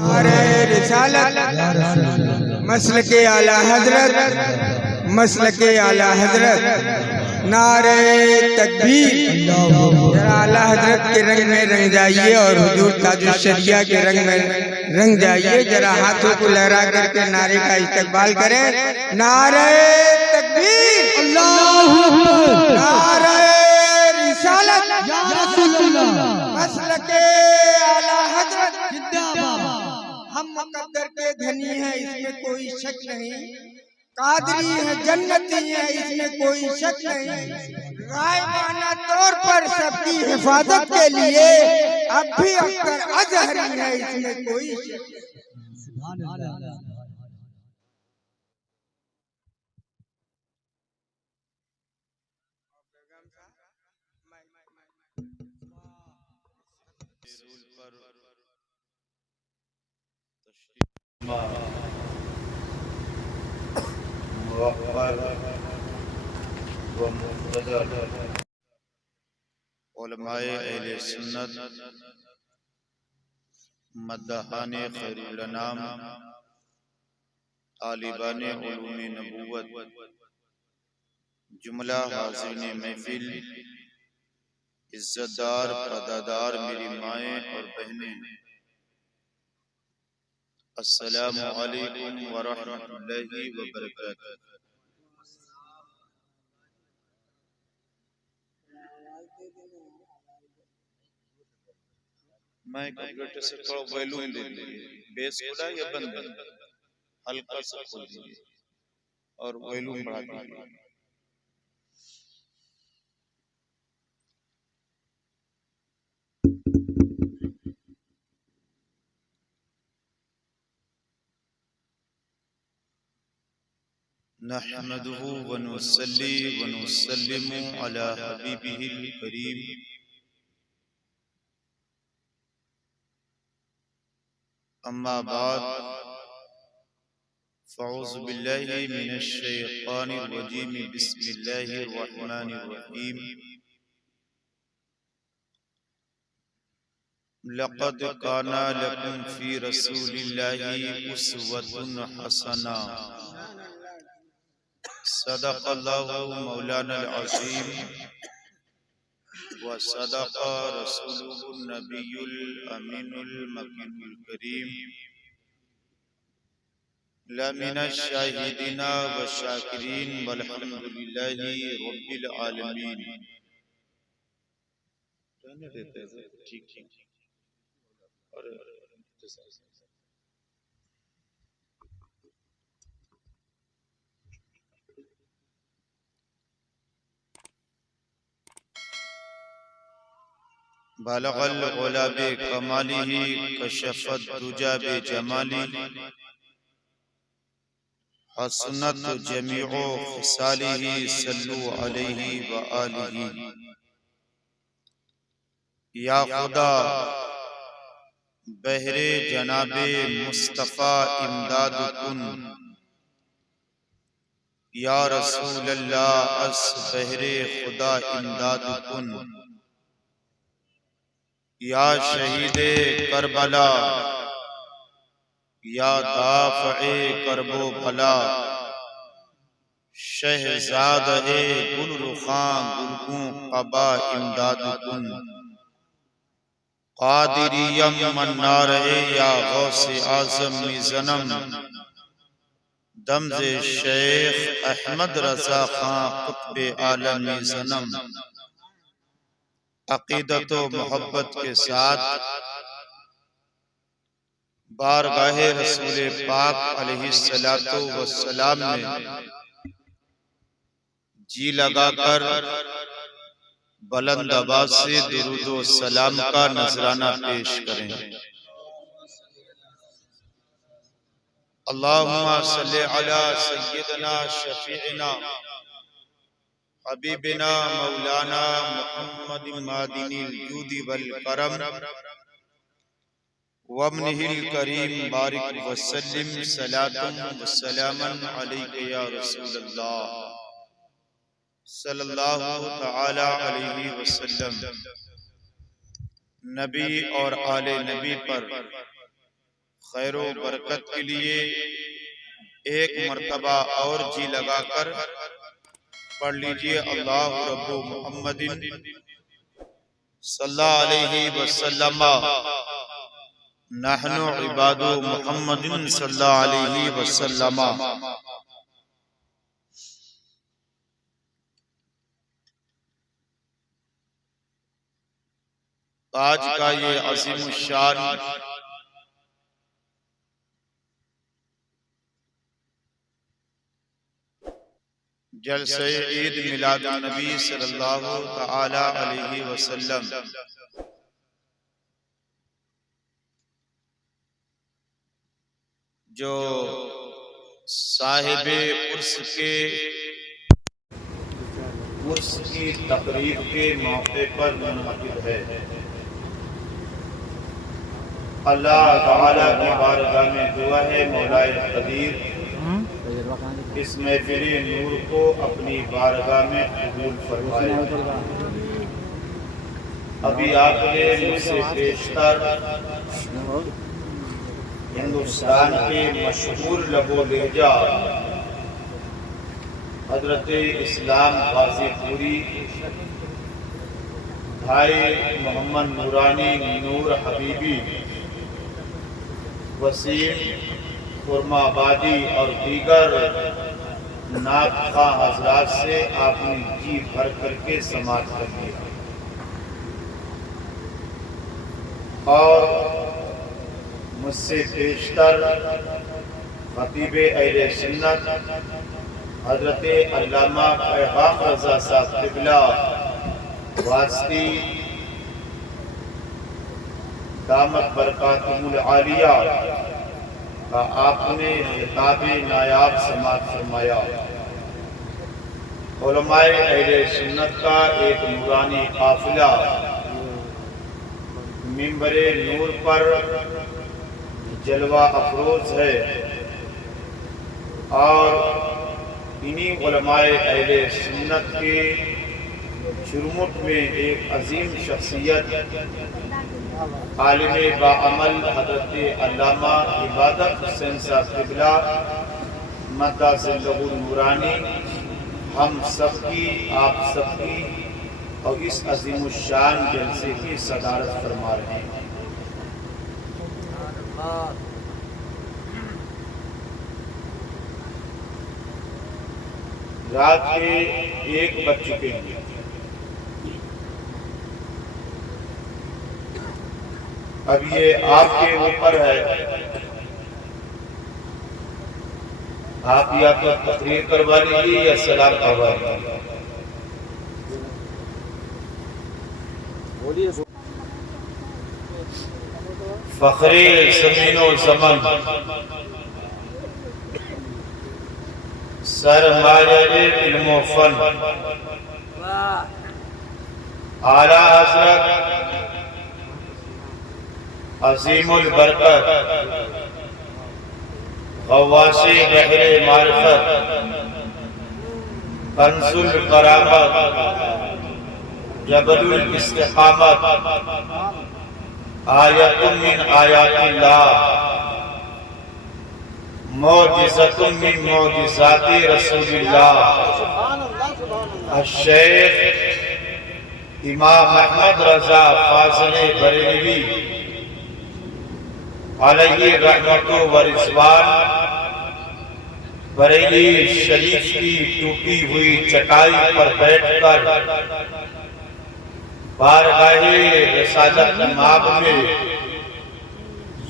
नारे रिसालत मसलके आला हजरत, मसलके आला हजरत, नारे तकबीर। जरा आला हजरत के रंग में रंग जाइए और हुजूर ताजुल शरिया के रंग में रंग जाइए। जरा हाथों को लहरा करके नारे का इस्तकबाल करें। नारे तकबीर, नारे रिसालत, मसलके आला हजरत जिंदाबाद। हम मुकद्दर के धनी हैं, इसमें कोई शक नहीं। कादरी है, जन्नती है, इसमें कोई शक नहीं। गायबाना तौर पर सबकी हिफाजत के लिए अब भी अख्तर अजहरी है, इसमें कोई शक नहीं। उलमाए अहले सुन्नत, मद्दाहाने खैरुल अनाम, तालिबाने उलूमे नबूवत, जुमला हाज़िरीने महफिल, इज्जतदार पर्दादार मेरी माएँ और बहनें, अस्सलामु अलैकुम व रहमतुल्लाहि व बरकातुहू। मैं कंप्यूटर से थोड़ा वॉल्यूम दे दीजिए, बेस खुला या बंद है, हल्का सा खोल दीजिए और वॉल्यूम बढ़ा दीजिए। नहमदुहु व नुसल्ली व नुसल्लिमु अला हबीबिहिल करीम। अम्मा बाद, फ़अऊज़ु बिल्लाहि मिनश शैतानिर रजीम, बिस्मिल्लाहिर रहमानिर रहीम। लक़द काना लकुम फ़ी रसूलिल्लाहि उस्वतुन हसना। सदक़ल्लाहु मौलानल अज़ीम व सदक़ रसूलुहुन नबियुल अमीनुल मकीनुल करीम। लमिनश शाहिदीना व शाकिरीन वल्हम्दुलिल्लाहि रब्बिल आलमीन। रहने देते हैं, ठीक ठीक। और बलगल उला बे कमालिही कशफत दुजा बे जमाली। हसनत जमीउ खिसालिही सल्लु अलैहि व आलिही। या खुदा बहरे जनाबे मुस्तफ़ा इमदाद कुन। या रसूल अल्लाह अस बहरे खुदा इमदाद कुन। या शहीदे करबला, या दाफ़े करबो भला, शहज़ादे गुलरुखां गुलगूं क़बा इमदाद कुन। क़ादिरियम मन्नार या गौसे आज़म मिज़नम, दमज़े शेख अहमद रज़ा खां क़ुत्बे आलम मिज़नम। अक़ीदत व मोहब्बत के साथ बारगाहे रसूल पाक अलैहिस्सलातु वस्सलाम में जी लगाकर बुलंद आवाज से दुरूद व सलाम का नजराना पेश करें। अल्लाहुम्मा सल्ली अला सय्यिदना शफीइना हबीबिना मौलाना मुहम्मदिन मादिनिल जूदी वल करम वमनिहिल करीम बारिक वसल्लिम सलातुम व सलामन अलैका या रसूलल्लाह सल्लल्लाहु तआला अलैहि वसल्लम। नबी और आले नबी पर खैर व बरकत के लिए एक मर्तबा और जी लगाकर पढ़ लीजिए अल्लाह रब्बु मुहम्मदिन सल्लल्लाहु अलैहि वसल्लम नहनु इबादु मुहम्मदिन सल्लल्लाहु अलैहि वसल्लम। आज का ये अजीम शान जलसे ईद मिलादुन नबी सल्लल्लाहु तआला अलैहि वसल्लम जो साहिबे उर्स की तकरीब के मौके पर मुनअक़िद है। अल्लाह ताला की बारगाह में दुआ है मौलाए कदीर इस महफिल नूर को अपनी बारगाह में कबूल फरमाए। अभी आपने मुझसे पेशतर हिंदुस्तान के मशहूर लबो लेजा हजरत इस्लाम गाजीपुरी भाई मोहम्मद नूरानी नूर हबीबी वसीम खुरमाबादी और दीगर नाखा हजरात से आपने जी भर करके समाज कर दिया और मुझसे पेशतर खतीबे अहले सुन्नत हजरत अल्लामा पैगाम रज़ा साहब क़िबला वास्ती दामत बरकातुहुल आलिया का आपने खिताबे नायाब समात फरमाया। उलमाए अहले सुन्नत का एक नूरानी काफिला मिंबरे नूर पर जलवा अफरोज है और इन्हीं उलमाए अहले सुन्नत के शुरुमुट में एक अजीम शख्सियत आलिमे बाअमल हज़रत अल्लामा इबादत हुसैन साहब क़िबला मद्दासिल्लहुल नूरानी हम सबकी आप सबकी और इस अज़ीमुश्शान जलसे की सदारत फरमा रहे हैं। रात के 1 बज चुके हैं। अब ये आपके ऊपर है, आप या तो तकरीर करवा लीजिए या सलाम करवा लीजिए। फखरे ज़मीनो ज़मन सरमाये इल्मो फन आला हज़रत अज़ीमुल बरकत गवाशी बहरे मारिफत कंजुल करामत जबलुल इस्तिकामत आयतुम मिन आयातिल्लाह मौजिज़तुम मिन मौजिज़ाति रसूलिल्लाह अश-शेख इमाम अहमद रज़ा फाज़िल बरेलवी अलैहि रहमतु व रिज़वान बरेली शरीफ की टूटी हुई चटाई पर बैठकर बारगाहे रिसालत माब में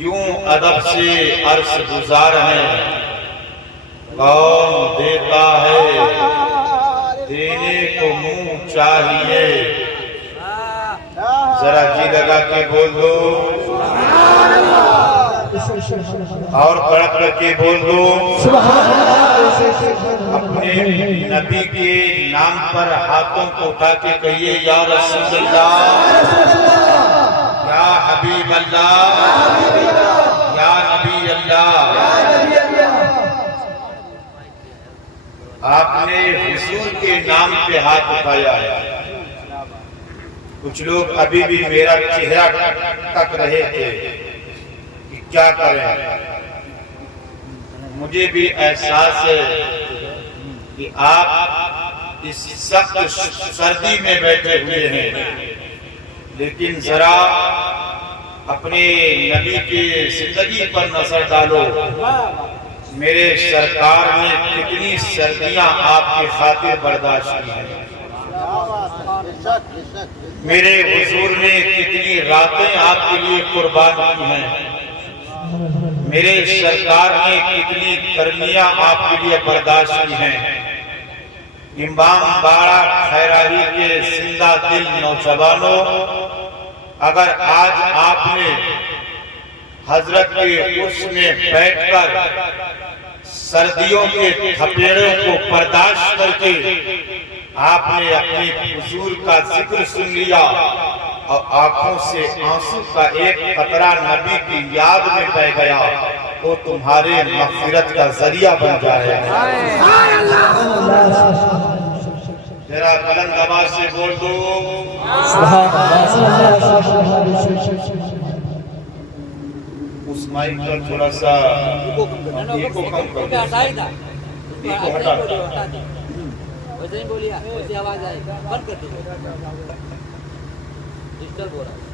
यूं अदब से अर्श गुजार हैं, कौन देता है देने को मुंह चाहिए। जरा जी लगा के बोल दो और कड़क के बोल दो अपने नबी के नाम पर हाथों को उठा के कहिए या रसूलल्लाह, या हबीब अल्लाह, या नबी अल्लाह। आपने हुजूर के नाम पे हाथ उठाया है। कुछ लोग अभी भी मेरा चेहरा तक रहे थे कि क्या करें। मुझे भी एहसास है कि आप इस सख्त सर्दी में बैठे हुए हैं, लेकिन जरा अपने नबी की जिंदगी पर नजर डालो। मेरे सरकार ने कितनी सर्दियां आपकी खातिर बर्दाश्त की हैं, मेरे हुजूर ने कितनी रातें आपके लिए कुर्बान की हैं, मेरे सरकार ने कितनी गर्मियां आपके लिए बर्दाश्त की हैं। इमाम बाड़ा खैराही के जिंदा दिल नौजवानों, अगर आज आपने हजरत के उसमें बैठकर सर्दियों के थपेड़ों को बर्दाश्त करके आपने अपने हुजूर का जिक्र सुन लिया और आंखों से आंसू का एक कतरा नबी की याद में बह गया, वो तुम्हारे मग़फ़िरत का जरिया बन जाएगा। जरा बुलंद आवाज से बोल दो उस माइक पर थोड़ा सा इको कम कर दो, इको हटा दो। वैसे ही बोलिए, वैसे आवाज आएगी, बंद कर दीजिए, डिजिटल हो रहा है।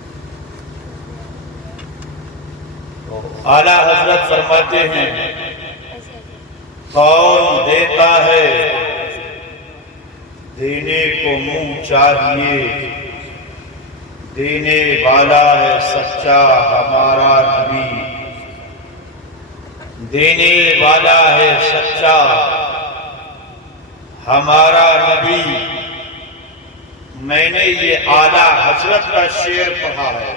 आला हजरत फरमाते हैं, कौन देता है देने को मुंह चाहिए, देने वाला है सच्चा हमारा नबी, देने वाला है सच्चा हमारा नबी। मैंने ये आला हजरत का शेर पढ़ा है,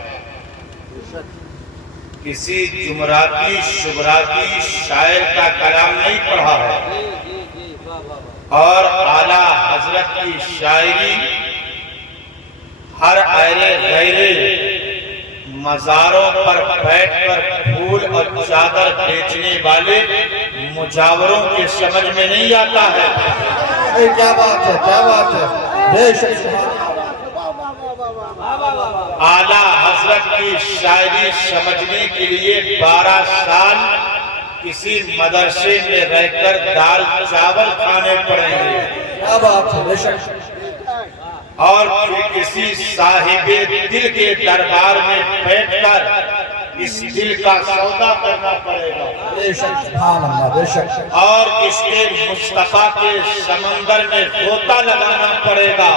किसी जुमराती शुभराती शायर का कलाम नहीं पढ़ा है। और आला हजरत की शायरी हर अहले गैरे मज़ारों पर बैठकर फूल और चादर बेचने वाले मुजावरों के समझ में नहीं आता है। क्या बात है, क्या बात है। आला हजरत की शायरी समझने के लिए 12 साल किसी मदरसे में रहकर दाल चावल खाने पड़ेंगे। क्या बात है, बेशक। और फिर किसी साहिबे दिल के दरबार में बैठकर इस दिल का सौदा करना पड़ेगा। बेशक, सुभान अल्लाह, बेशक। और इसके मुस्तफा के समंदर में गोता लगाना पड़ेगा।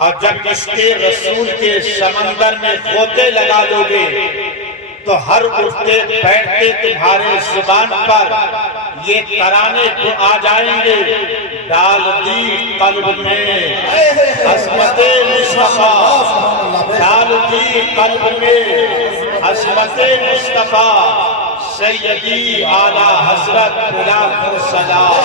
और जब इसके रसूल के समंदर में गोते लगा दोगे तो हर उठते बैठते तुम्हारे जुबान पर ये तराने तो आ जाएंगे, डाल दी कल्ब में हस्मते मुस्तफा, डाल दी कल्ब में हस्मते मुस्तफा, सैयदी आला हजरत गुलाम सलाम।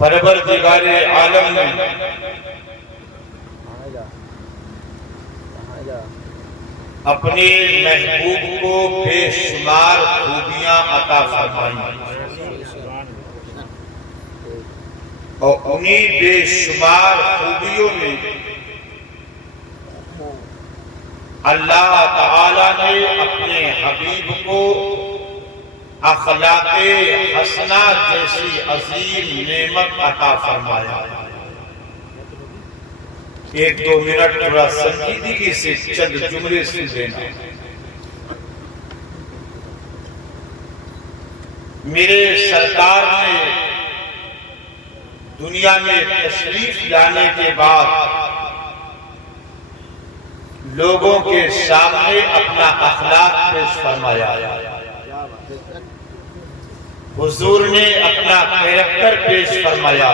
परवरदिगारे आलम ने अपने महबूब को बेशुमार खूबियां अता फरमाई और उन्हीं बेशुमार खूबियों में अल्लाह ताला ने अपने हबीब को अखलाके हसना जैसी अजीम नेमत अता फरमाया। 1-2 मिनट थोड़ा संजीदगी से चंद जुमले सुन लेना। मेरे सरकार ने दुनिया में तशरीफ लाने के बाद लोगों के सामने अपना अखलाक पेश फरमाया। हुजूर ने अपना कैरेक्टर पेश फरमाया।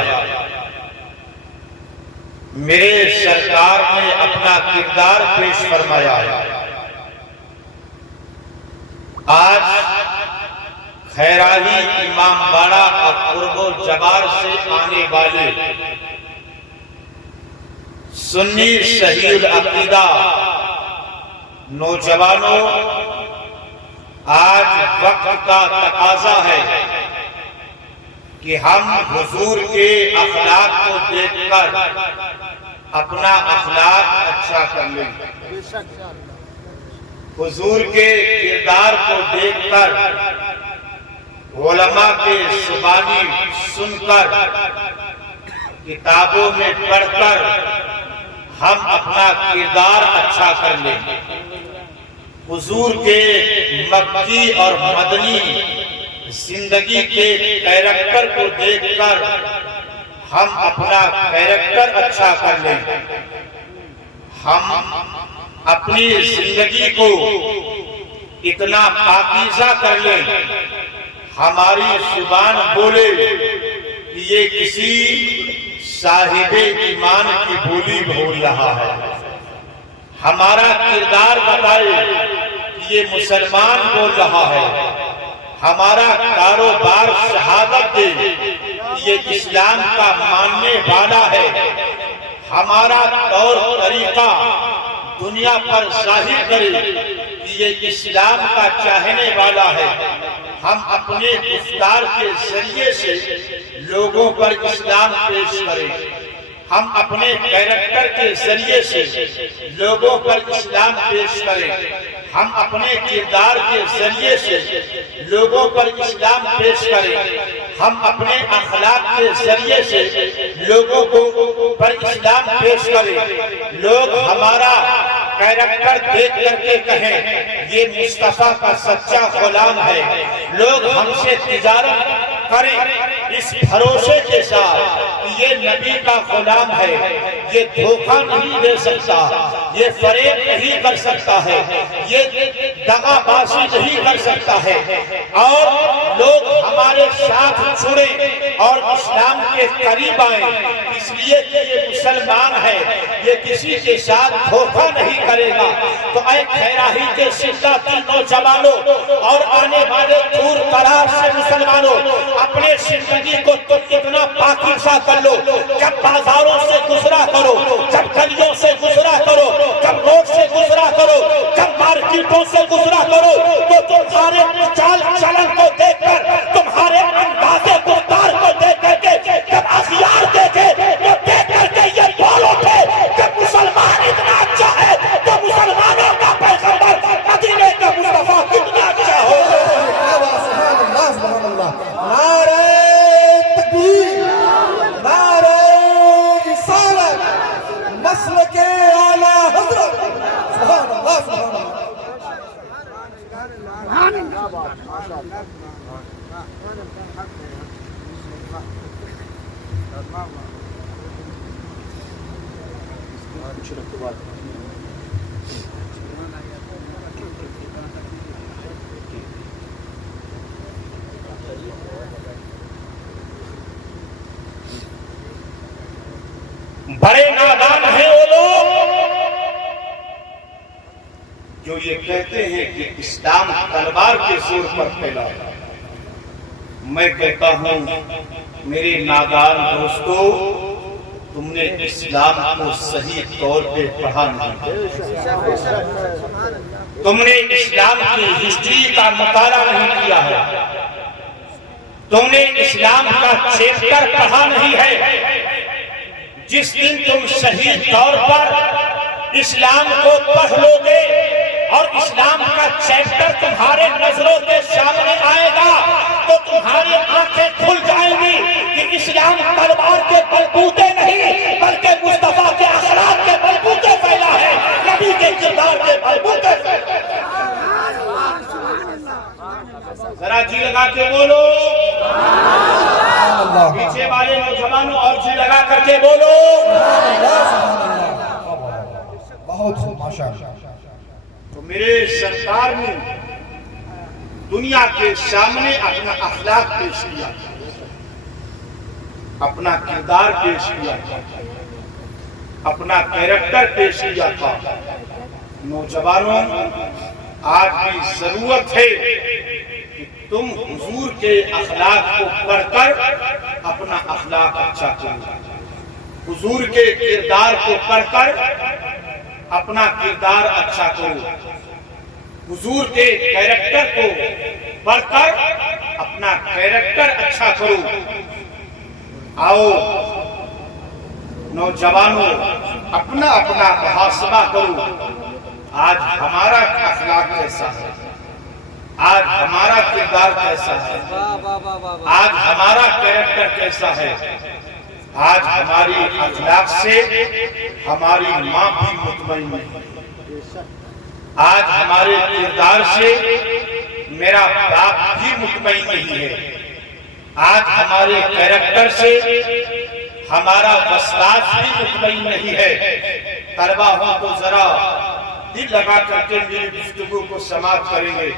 मेरे सरकार ने अपना किरदार पेश फरमाया। आज खैराही इमाम बाड़ा और कुर्बो जबार से आने वाले सुन्नी सहील अकीदा नौजवानों, आज वक्त का तकाजा है कि हम हुजूर के अखलाक को देखकर अपना अखलाक अच्छा कर लें। हुजूर के किरदार को देखकर, उलमा के जुबानी सुनकर, किताबों में पढ़कर हम अपना किरदार अच्छा कर लें। हुजूर के मक्की और मदनी जिंदगी के कैरेक्टर को देखकर हम अपना कैरेक्टर अच्छा कर लें। हम अपनी जिंदगी को इतना पाकीज़ा कर लें, हमारी जुबान बोले कि ये किसी साहिबे ईमान की बोली बोल रहा है। हमारा किरदार बताए कि ये मुसलमान बोल रहा है। हमारा कारोबार शहादत दे कि ये इस्लाम का मानने वाला है। हमारा तौर तरीका दुनिया पर जाहिर करे कि ये इस्लाम का चाहने वाला है। हम अपने इफ्तार के जरिए से लोगों पर इस्लाम पेश करें। हम अपने कैरेक्टर के जरिए से लोगों पर इस्लाम पेश करें। हम अपने किरदार के जरिए से लोगों पर इस्लाम पेश करें। हम अपने अखलाक के जरिए से लोगों को पर इस्लाम पेश करें। लोग हमारा कैरेक्टर देख करके कहें ये मुस्तफा का सच्चा गुलाम है। लोग हमसे तिजारत करें इस भरोसे के साथ कि ये नबी का गुलाम है, ये धोखा नहीं दे सकता, ये फरेब नहीं कर सकता है, ये दगाबाजी नहीं कर सकता है। और लोग हमारे साथ जुड़े और इस्लाम के करीब आए, इसलिए कि ये मुसलमान है, ये किसी के साथ धोखा नहीं करेगा। तो ऐ खैराही के सिद्धाती नौजवानों और आने वाले दूर दराज से मुसलमानों, अपने जिंदगी को तुम इतना पाकीज़ा कर लो। जब बाजारों से गुजरा करो, जब गलियों से गुजरा करो, जब रोड से गुजरा करो, जब मार्केटों से गुजरा करो, तो तुम्हारे चाल चलन को देखकर, तुम्हारे अंदाजे गुफ्तार को देख करके जब अखियार देखे तो देख करके ये बोल उठे कि मुसलमान इतना अच्छा है तो मुसलमानों का पैगंबर मदीने का मुस्तफा कितना अच्छा हो। नारे तकबीर, नारे रिसालत, मसलके आला हज़रत। सुभान अल्लाह, सुभान अल्लाह। बड़े नादान हैं वो लोग जो ये कहते हैं कि इस्लाम तलवार के जोर पर फैला है। मैं कहता हूं मेरे नादान दोस्तों, तुमने इस्लाम को सही तौर पे पढ़ा नहीं, तुमने इस्लाम की हिस्ट्री का मुताला नहीं किया है, तुमने इस्लाम का चैप्टर पढ़ा नहीं है। जिस दिन तुम सही तौर पर इस्लाम को पढ़ लोगे और इस्लाम का चैप्टर तुम्हारे नजरों के सामने आएगा तो तुम्हारी आंखें खुल जाएंगी कि इस्लाम तलवार के बलबूते नहीं बल्कि मुस्तफा के अखलाक के बलबूते फैला है, नबी के किरदार के बलबूते। जरा जी लगा के बोलो, पीछे वाले नौजवानों और जी लगा करके बोलो। बहुत माशाअल्लाह। तो मेरे सरकार ने दुनिया के सामने अपना अखलाक पेश किया, अपना किरदार पेश किया, अपना कैरेक्टर पेश किया था। नौजवानों, आज भी जरूरत है कि तुम हुजूर के अखलाक को पढ़कर अपना अखलाक अच्छा करो, हुजूर के किरदार को पढ़कर अपना किरदार अच्छा करो, हुजूर के कैरेक्टर को बढ़कर अपना कैरेक्टर अच्छा करो। आओ नौजवानों, अपना अपना मुहासबा करो। आज हमारा अखलाक कैसा है, आज हमारा किरदार कैसा है, आज हमारा कैरेक्टर कैसा है। आज हमारी अखलाक से हमारी माँ भी मुतमईन नहीं, आज हमारे किरदार से मेरा बाप भी मुतमईन नहीं है, आज हमारे कैरेक्टर से हमारा वस्ताद भी मुतमईन नहीं है। तलबा हो तो जरा दिल लगा करके मेरी गुफ्तगू को समाप्त करेंगे।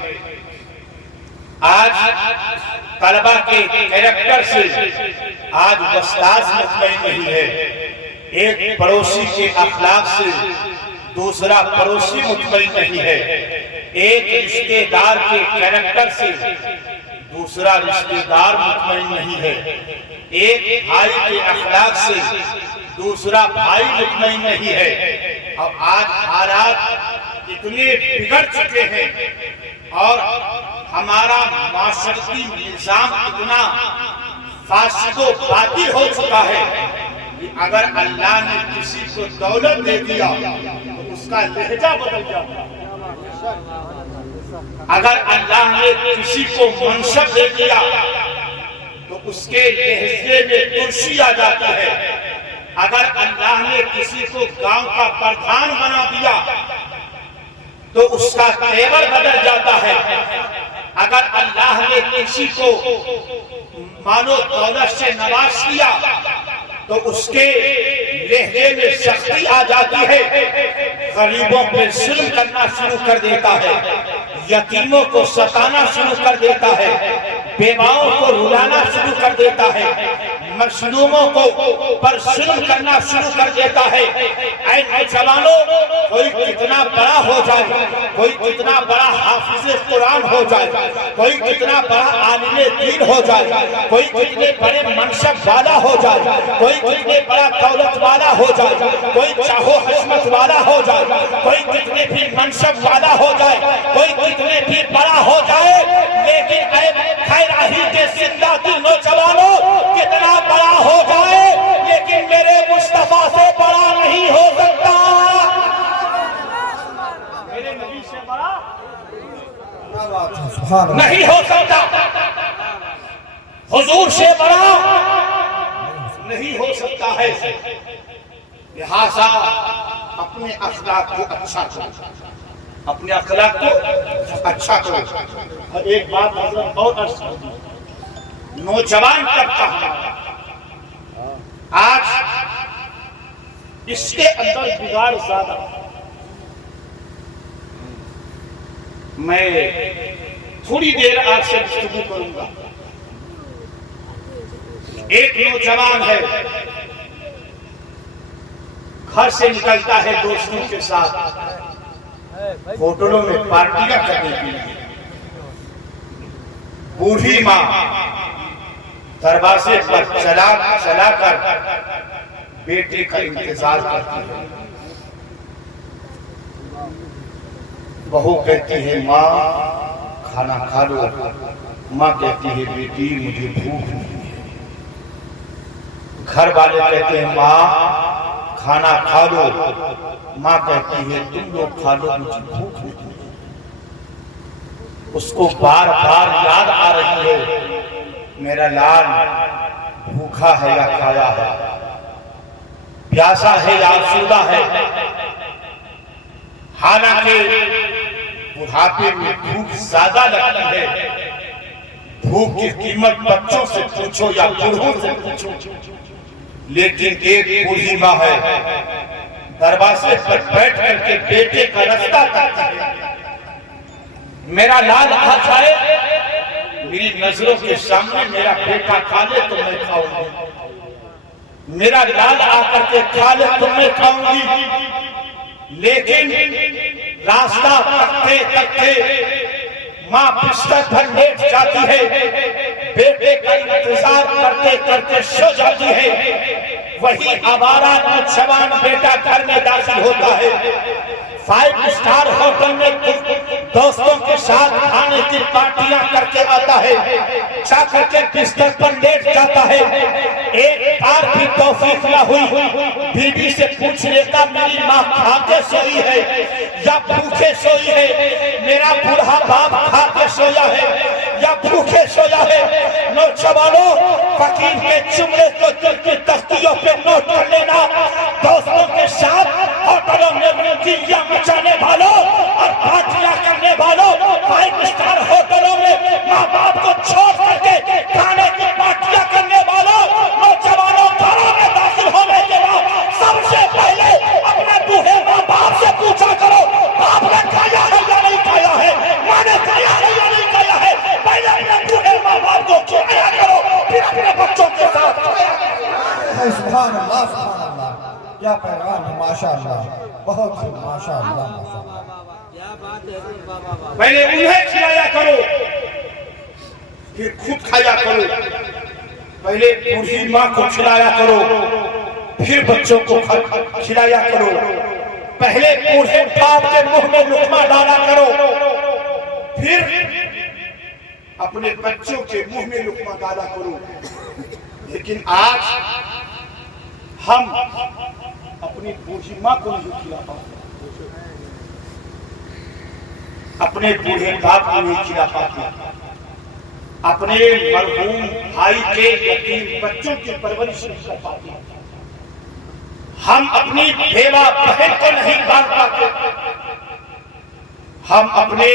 आज तलबा के कैरेक्टर से आज वस्ताद मुतमईन नहीं है। एक पड़ोसी के अखलाक से दूसरा पड़ोसी मुतमईन नहीं है। एक रिश्तेदार के कैरेक्टर से दूसरा रिश्तेदार मुतमईन नहीं है। एक भाई के अखलाक से दूसरा भाई मुतमईन नहीं है। अब आज हालात इतने बिगड़ चुके हैं और हमारा माशरती निजाम इतना फासिदो बातिल हो चुका है कि अगर अल्लाह ने किसी को दौलत दे दिया तो उसका लहजा बदल जाता है। अगर अल्लाह ने किसी को मनसब दे दिया तो उसके लहजे में तुलसी आ जाती है। अगर अल्लाह ने किसी को गांव का प्रधान बना दिया तो उसका तेवर बदल जाता है। अगर अल्लाह ने किसी को मानो दौलत से नवाज किया तो उसके लहजे में सख्ती आ जाती है। गरीबों पे जुल्म करना शुरू कर देता है, यतीमों को सताना शुरू कर देता है, बेवाओं को रुलाना शुरू कर देता है, मजलूमों को पर जुल्म करना शुरू कर देता है। ऐ नौजवानों, कोई कितना बड़ा हो जाए, कोई कितना बड़ा हाफिज कुरान हो जाए, कोई कितना बड़ा आलिम दीन हो जाए, कोई कितने बड़े मनसब वाला हो जाए, कोई कितने बड़ा दौलत वाला हो जाए, कोई चाहो हस्मत वाला हो जाए, कोई कितने भी मनसब वाला हो जाए, कोई कितने भी बड़ा हो जाए, लेकिन खैराही के जिंदा दिल नौजवानों कितना बड़ा हो जाए लेकिन मेरे मुस्तफा से बड़ा नहीं हो सकता। मेरे नबी से बड़ा नहीं हो सकता, हुजूर से बड़ा नहीं हो सकता है। लिहाजा अपने अखलाक को अच्छा करो, अपने अखलाक को अच्छा करो। और एक बात बहुत नौजवान तबका आज इसके अंदर बिगाड़ ज्यादा। मैं थोड़ी देर आपसे गुफ्तगू करूंगा। एक नौजवान है, घर से निकलता है दोस्तों के साथ होटलों में पार्टियां करने के लिए। बूढ़ी माँ दरवाजे पर चलाकर बेटे का इंतजार करती है। बहू कहती है माँ खाना खा लो, माँ कहती है बेटी मुझे भूख नहीं है। घर वाले कहते हैं माँ खाना खा लो, माँ कहती है तुम लोग खा लो मुझे भूख नहीं है। उसको बार बार याद आ रही है मेरा लाल भूखा है या खाया है, प्यासा है या आसूदा है। हालांकि बुढ़ापे में भूख ज्यादा लगती है। भूख की कीमत बच्चों से पूछो या बूढ़ों से पूछो, लेकिन एक बूढ़ी माँ है दरवाजे पर बैठ करके बेटे का रास्ता करती है। मेरा लाल आ जाए, मेरी नजरों के सामने मेरा बेटा खा ले तो मैं खाऊंगी, मेरा लाल आकर के खा ले तो मैं खाऊंगी। लेकिन रास्ता तकते तकते माँ बिस्तर पर लेट जाती है, बेटे का इंतजार करते करते सो जाती है। वही आवारा नौजवान बेटा घर में दाखिल होता है, 5 स्टार होटल में दोस्तों के साथ खाने की पार्टियां करके आता है, जाकर के बिस्तर पर लेट जाता है। एक बार भी तौफीक न हुई बीवी से पूछ लेता मेरी माँ खाके सोई है या भूखे सोई है, मेरा बूढ़ा बाप खाके सोया है या भूखे सोया है। नौजवानों, फकीर के जुमले को दिल की तख्तियों पे नोट कर लेना। दोस्तों के साथ होटलों में दिल्लियां मचाने वालों और पार्टियां करने वालों, 5 स्टार होटलों में माँ बाप को छोड़ करके खाने की पार्टियां करने वालों, नौजवानों, घरों में दाखिल होने के बाद सबसे पहले अपने बूढ़े माँ बाप से पूछा करो, बाप ने खाया है या नहीं खाया है, माँ ने खाया है या नहीं खाया है। पहले अपने बूढ़े माँ बाप को खिलाया करो, फिर अपने बच्चों के साथ खाया करो। सुभान अल्लाह, सुभान अल्लाह, क्या पैगाम है, माशाअल्लाह, बहुत ही माशाअल्लाह। क्या बात है बाबा। पहले उन्हें खिलाया करो, फिर खुद खाया करो। पहले बूढ़ी माँ को खिलाया करो, फिर बच्चों को खिलाया करो। पहले बूढ़े बाप के मुंह में लुकमा डाला करो, फिर अपने बच्चों के मुंह में लुकमा डाला करो। लेकिन आज हम अपनी बूढ़ी माँ को नहीं खिला पाते, अपने बूढ़े बाप को नहीं खिला पाते, अपने मरहूम भाई के यतीम बच्चों की परवरिश नहीं कर पाते, हम अपनी बेवा बहन को नहीं पाल पाते, हम अपने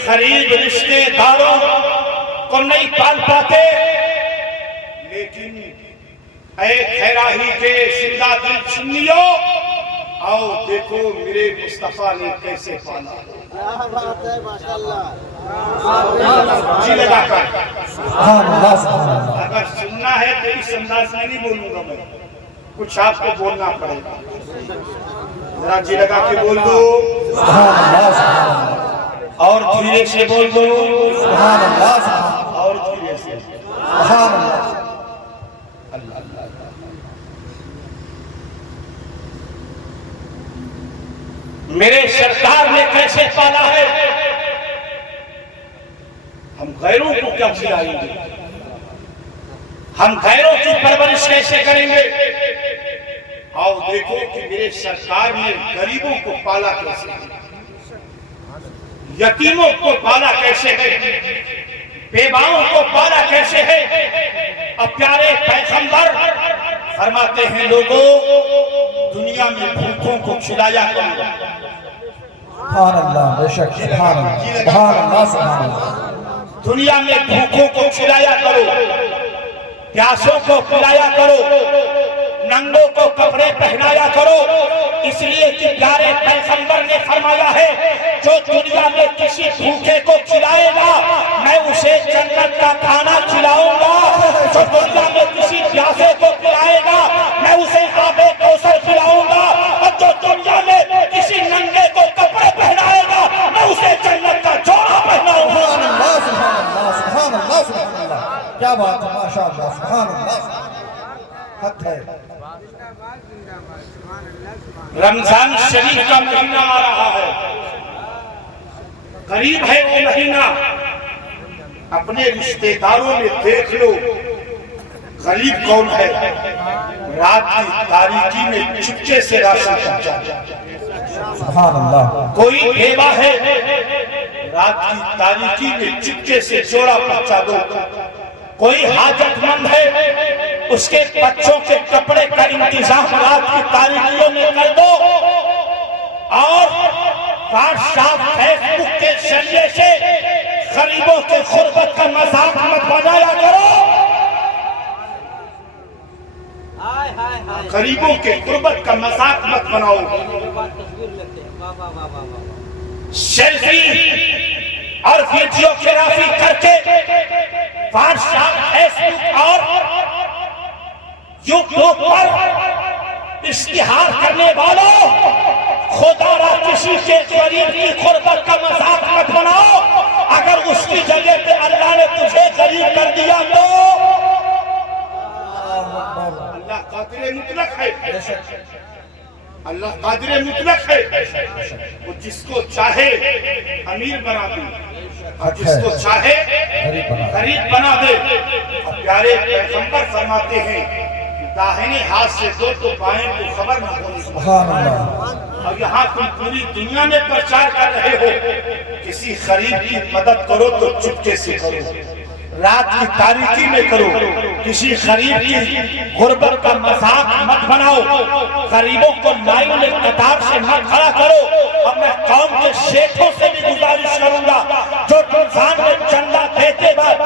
गरीब रिश्तेदारों को नहीं पाल पाते। लेकिन ऐ खैराही के जिंदा दिल सुन्नियों, आओ देखो मेरे मुस्तफा ने कैसे पाला। क्या बात है, माशाअल्लाह। जी लगाकर सुभान अल्लाह, सुभान अल्लाह। अगर सुनना है तो इस अंदाज में नहीं बोलूंगा मैं, कुछ आपको बोलना पड़ेगा। जरा जी लगा के बोल दो सुभान अल्लाह, सुभान अल्लाह। और धीरे से बोल दो सुभान अल्लाह, सुभान अल्लाह। और धीरे से। सुभान अल्लाह। मेरे सरकार ने कैसे पाला है, हम गैरों को क्या खिलाएंगे, हम गैरों की परवरिश कैसे करेंगे। आओ देखो कि मेरे सरकार ने गरीबों को पाला कैसे है, यतीमों को पाला कैसे है, बेवाओं को पाला कैसे है। अब प्यारे पैगंबर फरमाते हैं, लोगों दुनिया में भूखों को खिलाया करो। सुभान अल्लाह, बेशक सुभान अल्लाह, सुभान अल्लाह, सुभान अल्लाह। दुनिया में भूखों को खिलाया करो, प्यासों को पिलाया करो, नंगों को कपड़े पहनाया करो। इसलिए कि प्यारे पैगंबर ने फरमाया है, जो दुनिया में किसी भूखे को खिलाएगा मैं उसे जन्नत का खाना खिलाऊंगा। जो दुनिया में किसी प्यासे को पिलाएगा मैं उसे आबे कौसर खिलाऊंगा। और जो दुनिया में किसी नंगे को कपड़े पहनाएगा मैं उसे जन्नत का जोड़ा पहनाऊंगा। सुभान अल्लाह, सुभान अल्लाह, सुभान अल्लाह, सुभान अल्लाह। क्या बात है, माशाअल्लाह, सुभान अल्लाह। हक है। रमजान शरीफ का महीना आ रहा है, करीब है वो महीना। अपने रिश्तेदारों में देख लो गरीब कौन है, रात की तारीकी में चुपके से राशन पहुंचाता। सुभान अल्लाह। कोई बेवा है, रात की तारीकी में चुपके से जोड़ा पहुंचा दो। कोई हाजतमंद है, उसके बच्चों के कपड़े का इंतजाम रात की तारीखियों में कर दो। और व्हाट्सएप फेसबुक के जरिए से गरीबों के गुर्बत का मजाक मत बनाया करो। हाय हाय हाय, गरीबों के गुर्बत का मजाक मत बनाओ। तस्वीर लगते हैं। वाह वाह वाह वाह वाह। सेल्फी और वीडियोग्राफी करके व्हाट्सएप फेसबुक और यूट्यूब पर इश्तिहार करने वालों, खुदारा किसी के गरीब की गुर्बत का मजाक मत बनाओ। अगर उसकी जगह पे अल्लाह ने तुझे गरीब कर दिया तो अल्लाह कातिल अल्लाह कादिर मुतलक है, वो जिसको चाहे अमीर बना दे और जिसको चाहे गरीब बना दे। अब प्यारे पैगंबर फरमाते हैं दाहिने हाथ से दो तो बाएं को खबर न होनी। सुभान अल्लाह। और यहाँ तुम पूरी दुनिया में प्रचार कर रहे हो, किसी गरीब की मदद करो तो चुपके से करो, रात की तारीकी में करो, किसी गरीब की गुर्बत का मजाक मत बनाओ, गरीबों को लाइन में कतार से मत खड़ा करो। अब मैं कौम के शेखों से भी गुजारिश करूंगा जो रमजान में चंदा देते वक्त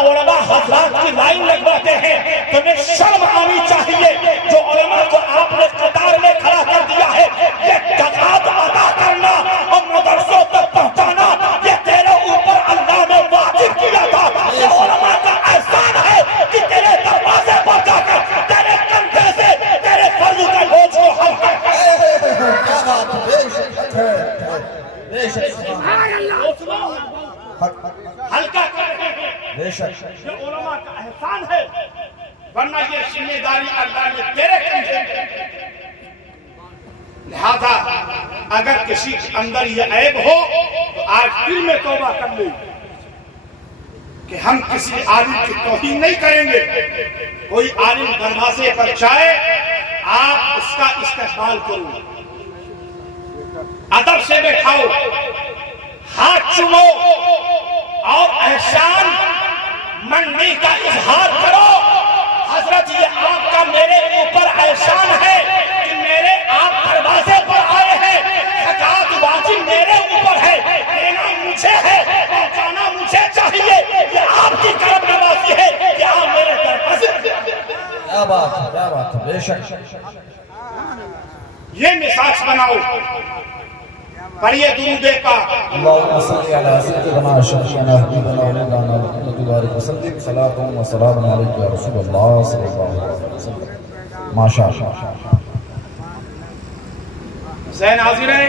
उलमा हजरात की लाइन लगवाते हैं, तुम्हें शर्म आनी चाहिए। जो उलमा को आपने कतार में खड़ा कर दिया है, ये ज़कात अदा करना और मदरसों तक पहुंचाना, ये तेरे ऊपर अल्लाह ने वाजिब किया था। ये उलमा का एहसान है कि तेरे दरवाजे पर जाकर तेरे कंधे से तेरे फर्ज का बोझ को हल्का क्या बात है, बेशक है, बेशक हल्का कर रहे हैं। बेशक ये उलमा का एहसान है, वरना ये जिम्मेदारी अल्लाह ने तेरे कंधे पे। लिहाजा अगर किसी के अंदर ये ऐब हो तो आज दिल में तौबा कर ले कि हम किसी आलिम की तौहीन नहीं करेंगे। कोई आलिम दरवाजे पर जाए, आप उसका इस्तेमाल करो, अदब से बैठाओ, हाथ चूमो और एहसान मंदी का इजहार करो। हजरत ये आपका मेरे ऊपर एहसान है कि मेरे आप दरवाजे पर आए हैं, ज़कात वाजिब मेरे ऊपर है, देना मुझे है, पहुंचाना मुझे चाहिए। ये आपकी करम नवाजी है कि आप मेरे दरवाजे। क्या बात है, बेशक ये मिजाज बनाओ, पढ़िए दुरूद पाक। अल्लाहुम्मा सल्ली अला सय्यिदिना शफीना हबीबना मौलाना मुहम्मद बारिक वसल्लम सलातु व सलाम अलैका या रसूलल्लाह सल्लल्लाहु अलैहि वसल्लम। माशाअल्लाह। ज़ैन हाजिर है,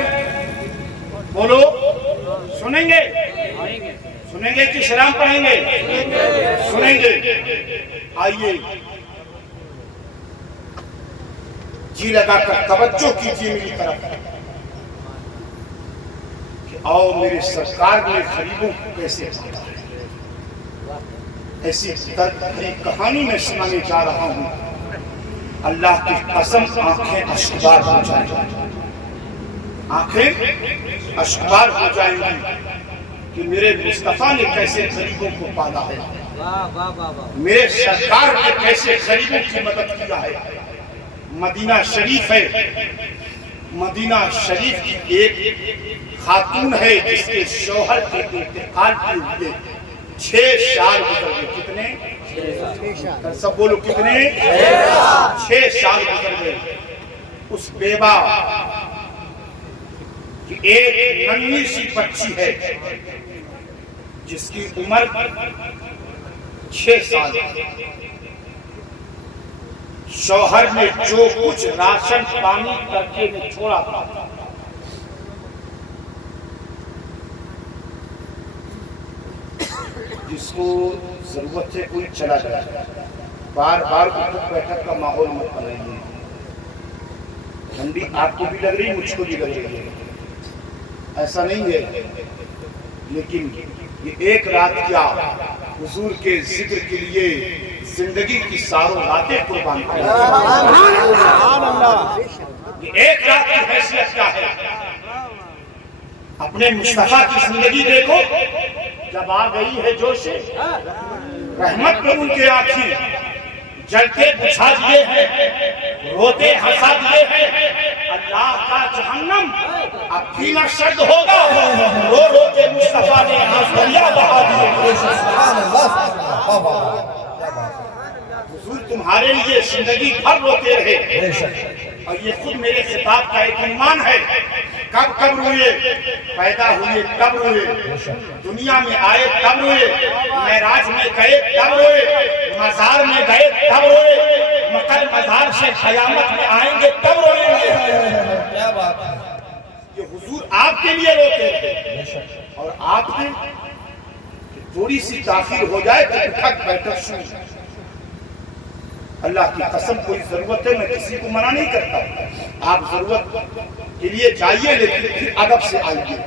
बोलो, सुनेंगे सुनेंगे कि सलाम पढ़ेंगे? सुनेंगे। आइए जी लगाकर तवज्जो कीजिए मेरी तरफ कि आओ मेरे सरकार ने गरीबों को कैसे पाला है। ऐसी एक कहानी में सुनाने जा रहा हूँ, अल्लाह की कसम आंखें अश्कबार हो जाएंगी, आंखें अश्कबार हो जाएंगी कि मेरे मुस्तफा ने कैसे गरीबों को पाला है, मेरे सरकार ने कैसे गरीबों की मदद किया है। मदीना शरीफ है, मदीना शरीफ की एक खातून है जिसके शौहर के इंतकाल के हुए 6 साल गुजर गए। कितने? सब बोलो कितने? 6 साल गुजर गए। उस बेवा की एक नन्ही सी बच्ची है जिसकी उम्र 6 साल। शौहर ने जो कुछ राशन पानी करके में छोड़ा था, जिसको जरूरत है कोई चला गया। बार बार उठक बैठक का माहौल मत बनाइए, ठंडी आपको भी लग रही, मुझको भी लग रही है, ऐसा नहीं है। लेकिन ये एक रात क्या हुजूर के जिक्र के लिए जिंदगी की सारों रातें कुर्बान कर। ये एक रात की हैसियत क्या है? अपने मुस्तफा की जिंदगी देखो, जब आ गई है जोश रहमत पे उनके आंखी जलते बुझा दिए हैं, रोते हंसा दिए हैं। अल्लाह का जहन्नम अब पीना शर्द होगा, रो रो के मुस्तफा ने आंसुरिया बहा दिए। हुजूर तुम्हारे लिए जिंदगी भर रोते रहे, और ये खुद मेरे खिताब का एक अनुमान है। कब कब रोए? पैदा हुए तब रोए, दुनिया में आए तब रोए, मेराज में गए तब रोए, मजार में गए तब रोए, मकल मजार से कयामत में आएंगे तब रोएंगे। क्या बात है। ये हुजूर आपके लिए रोते थे, और आपने थोड़ी सी ताखीर हो जाए तो उठक बैठक शुरू। अल्लाह की कसम कोई जरूरत है, मैं किसी को मना नहीं करता, आप जरूरत के लिए जाइए लेकिन फिर अदब से आइए।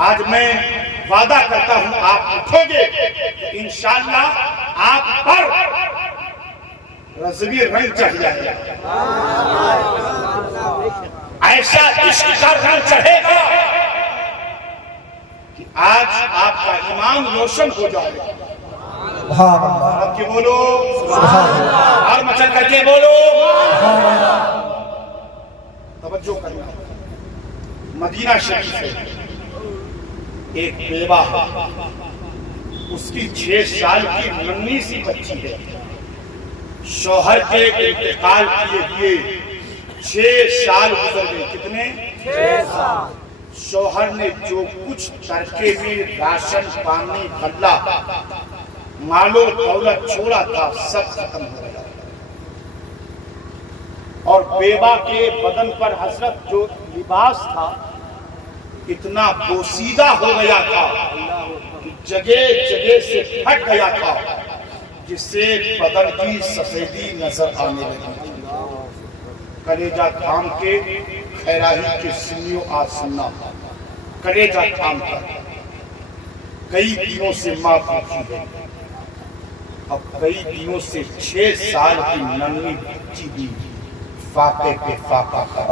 आज मैं वादा करता हूं आप उठोगे तो इंशाअल्लाह आप पर रज़वी रंग चढ़ जाएगा, ऐसा इश्क का रंग चढ़ेगा कि आज आपका ईमान रोशन हो जाएगा। अब की बोलो और मचल करके बोलो, तवज्जो करना। मदीना शरीफ है, एक बेवा है, उसकी 6 साल की नन्ही सी बच्ची है। शौहर के इंतकाल किए हुए 6 साल गुजर गए। कितने? 6 साल। शौहर ने जो कुछ तरके में राशन पानी गल्ला मालो दौलत छोड़ा था सब खत्म हो गया, और बेवा के बदन पर हजरत जो लिबास था इतना बोसीदा हो गया था कि जगह जगह से फट गया था, जिससे बदन की सफेदी नजर आने लगी। कलेजा थाम के खैराही के सुनियो आज सुनना, कलेजा थाम कर। कई दिनों से मां भूखी है, अब कई दिनों से 6 साल की नन्ही बच्ची भी फाके पे फाका कर।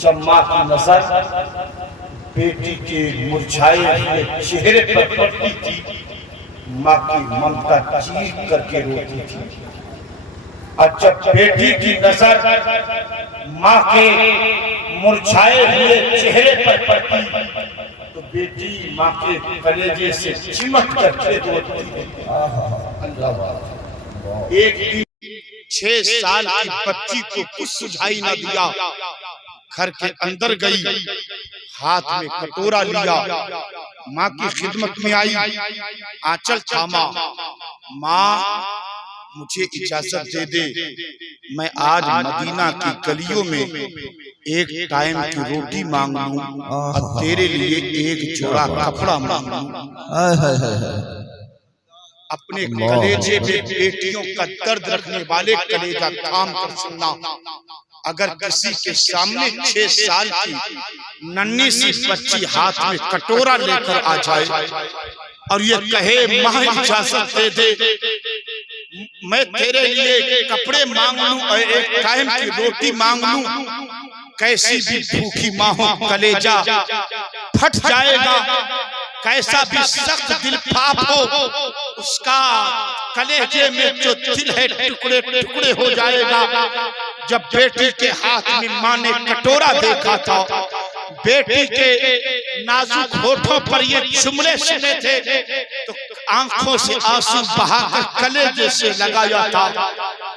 जब मां की नजर बेटी के मुरझाए हुए चेहरे पर पड़ती थी, मां की ममता चीख करके रोती थी। और जब बेटी की नजर मां के मुरझाए हुए चेहरे पर पड़ती तो बेटी मां के कलेजे से चिमट करके रोती थी। एक दिन 6 साल की बच्ची को कुछ सुझाई न दिया, घर के अंदर गई, हाथ में कटोरा लिया, माँ की खिदमत में आई, आंचल थामा। माँ मुझे इजाजत दे दे, मैं आज मदीना की गलियों में एक टाइम की रोटी मांग लूं और तेरे लिए एक जोड़ा कपड़ा मांग लूं। अपने कलेजे में बेटियों का दर्द रखने वाले कलेजा थाम कर सुनना। अगर किसी के सामने 6 साल की नन्ही सी बच्ची हाथ में कटोरा लेकर आ जाए और ये कहे मां इजाजत दे दे, मैं तेरे लिए कपड़े मांग लूं और एक टाइम की रोटी मांग लूं, कैसी भी भूखी मां हो कलेजा फट जाएगा, कैसा भी सख्त दिल पाप हो उसका कलेजे में जो दिल है टुकड़े टुकड़े हो जाएगा। जब बेटी के हाथ में मां ने कटोरा देखा था, बेटी के नाजुक होठों पर ये चुमले सुने थे तो आंखों से आंसू बहाकर कलेजे से लगाया था।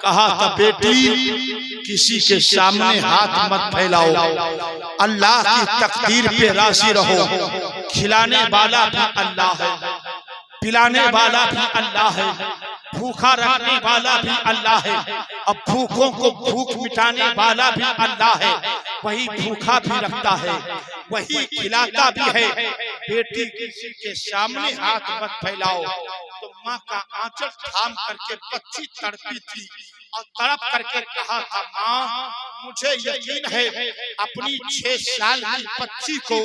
कहा था बेटी किसी के सामने हाथ मत फैलाओ, अल्लाह की तकदीर पे राजी रहो। खिलाने वाला भी अल्लाह है, पिलाने वाला भी अल्लाह है, भूखा रखने वाला भी अल्लाह है, अब भूखों को भूख मिटाने वाला भी अल्लाह है। वही भूखा भी रखता है, वही खिलाता भी है। बेटी किसी के सामने हाथ मत फैलाओ। तो माँ का आंचल थाम करके बच्ची तड़पी थी और तड़प करके कहा था माँ मुझे यकीन है अपनी 6 साल की बच्ची को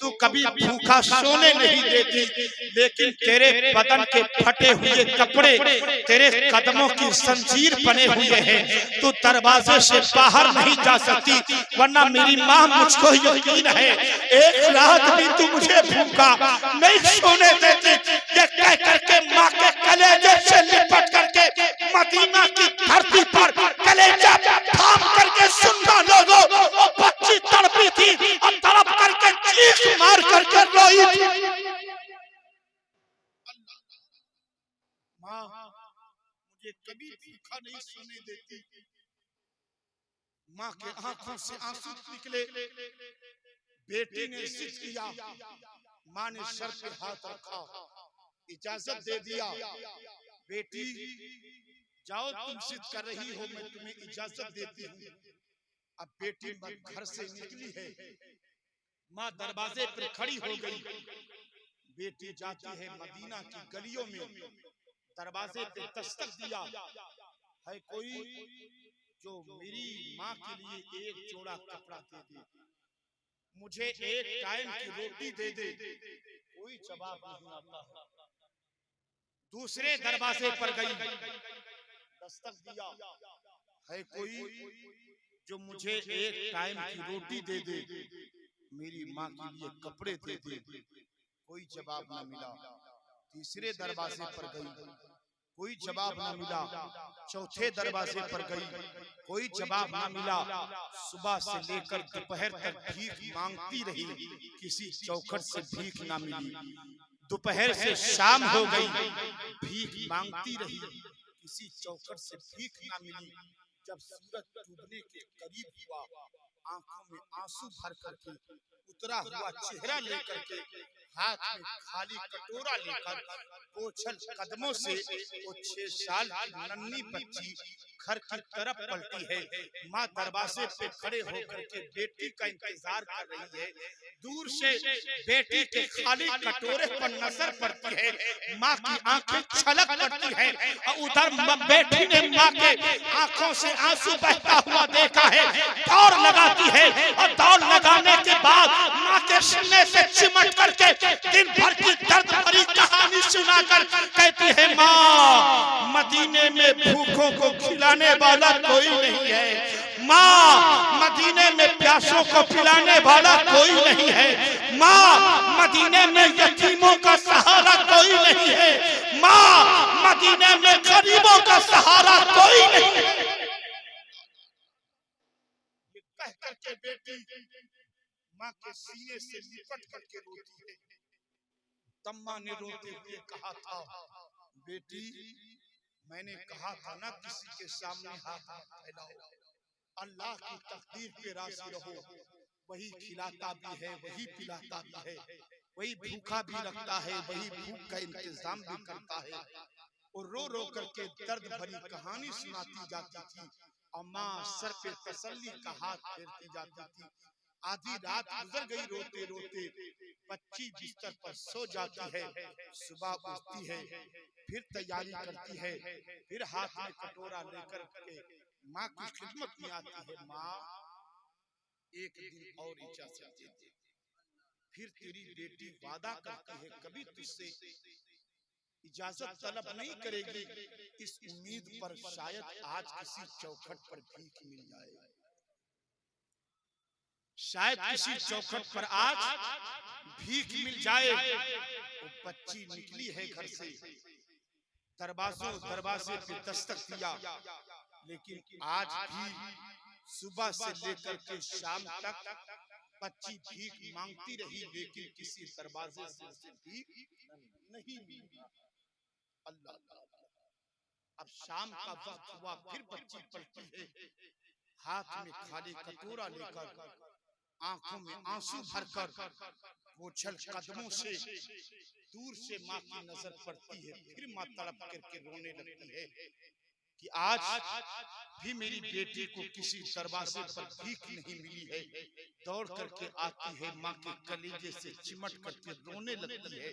तू कभी भूखा सोने नहीं देती, लेकिन तेरे बदन के फटे हुए कपड़े, तेरे कदमों की जंजीर बने हुए हैं, तू दरवाजे से बाहर नहीं जा सकती, वरना मेरी माँ मुझको यकीन है एक रात भी तू मुझे भूखा नहीं सोने देती। ये कह करके माँ के कलेजे से लिपट करके मदीना की धरती पर कलेजा थाम करके सुनना लोगों, वो बच्ची तड़पी थी और तड़प करके चीख मार करके रोई थी। माँ मुझे कभी भूखा नहीं सोने देती। माँ के आंखों से आंसू निकले। बेटी ने जिद किया, माँ ने सर पे हाथ रखा, इजाजत दे दिया, बेटी जाओ तुम जिद कर रही हो मैं तुम्हें इजाजत देती हूँ। अब बेटी घर से निकली है, माँ दरवाजे पर खड़ी हो गई। बेटी जाती है मदीना की गलियों में, दरवाजे पे दस्तक दिया है कोई जो मेरी माँ के लिए एक जोड़ा कपड़ा दे दे, मुझे एक टाइम की रोटी दे दे। कोई जवाब नहीं आता है। दूसरे दरवाजे पर गई, दस्तक दिया है कोई जो मुझे एक टाइम की रोटी दे दे, मेरी माँ के लिए कपड़े दे दे। कोई जवाब न मिला। तीसरे दरवाजे पर गई, कोई जवाब न मिला। चौथे दरवाजे पर गई, कोई जवाब न मिला। सुबह से लेकर दोपहर तक भीख मांगती रही, किसी चौखट से भीख न मिली। दोपहर से शाम हो गई, भीख मांगती रही, किसी चौखट से भीख न मिली। जब सूरज डूबने के करीब हुआ, आंखों में आंसू भर करके, उतरा हुआ चेहरा लेकर के, हाथ में खाली कटोरा लेकर पोछल कदमों से वो 6 साल की नन्ही बच्ची घर की तरफ पलटी है। माँ दरवाजे पे खड़े होकर के बेटी का इंतजार कर रही है। दूर से बेटी के खाली कटोरे पर नजर पड़ती है, माँ की आंखें छलक पड़ती है और उधर बेटी ने माँ के आंखों से आंसू बहता हुआ देखा है। दौड़ लगाती है और दौड़ लगाने के बाद माँ के सीने से चिमट करके दिन भर की दर्द भरी कहानी सुनाकर कहती है, माँ मदीने में भूखों को खिलाने वाला कोई नहीं है, माँ मदीने में प्यासों को पिलाने वाला कोई नहीं है, माँ मदीने में यतीमों का सहारा कोई नहीं है, माँ मदीने में गरीबों का सहारा कोई नहीं है। ये कह करके बेटी माँ के सीने से लिपट करके रोती है। तम्मा ने रोते हुए कहा था, बेटी मैंने कहा था ना किसी के सामने हाथ मत फैलाओ, अल्लाह की तकदीर पे राजी रहो। वही खिलाता भी है, वही पिलाता भी है, वही भूखा भी रखता है, वही भूख का इंतजाम भी करता है। और रो रो करके दर्द भरी कहानी सुनाती जाती थी और माँ सर पे तसल्ली का हाथ फेरती जाती थी। आधी रात गुजर गई रोते रोते, बच्ची बिस्तर पर सो जाती है। सुबह उठती है, फिर तैयारी करती है, फिर हाथ में कटोरा लेकर के माँ की खिदमत में आती है। माँ एक दिन और इजाजत दे दे, फिर तेरी बेटी वादा करती है कभी तुझसे इजाजत तलब नहीं करेगी, इस उम्मीद पर शायद आज किसी चौखट पर भीख मिल जाए, शायद किसी चौखट पर आज भीख मिल जाए। वो बच्ची निकली है घर से, दरवाजे पे दस्तक दिया, लेकिन आज भी सुबह से लेकर के शाम तक बच्ची भीख मांगती रही, लेकिन किसी दरवाजे से उसे भीख नहीं मिली। अल्लाह, अब शाम का वक्त हुआ, फिर बच्ची पलटी है, हाथ में खाली कटोरा लेकर, आंखों में आंसू भरकर, वो छल कदमों से दूर से माँ की नजर पड़ती है। फिर माँ तड़प करके रोने लगती है कि आज भी मेरी बेटी को किसी दरवाजे पर भीख नहीं मिली है। दौड़ करके आती है, माँ के कलेजे से चिमट करके रोने लगती है।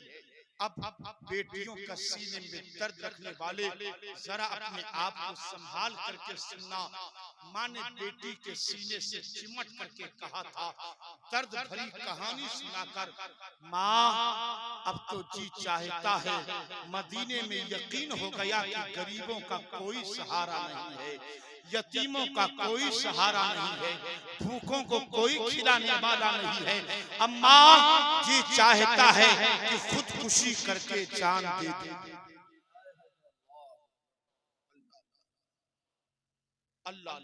अब बेटियों का सीने में दर्द रखने वाले जरा अपने आप को संभाल करके सुनना। माँ ने बेटी के सीने से चिमट करके कहा था, दर्द भरी कहानी सुनाकर, माँ अब तो जी चाहता है, मदीने में यकीन हो गया कि गरीबों का कोई सहारा नहीं है, यतीमों का कोई सहारा नहीं है, भूखों को कोई खिलाने वाला नहीं है। अम्मा जी चाहता है कि खुदकुशी करके जान दे दे। अल्लाह,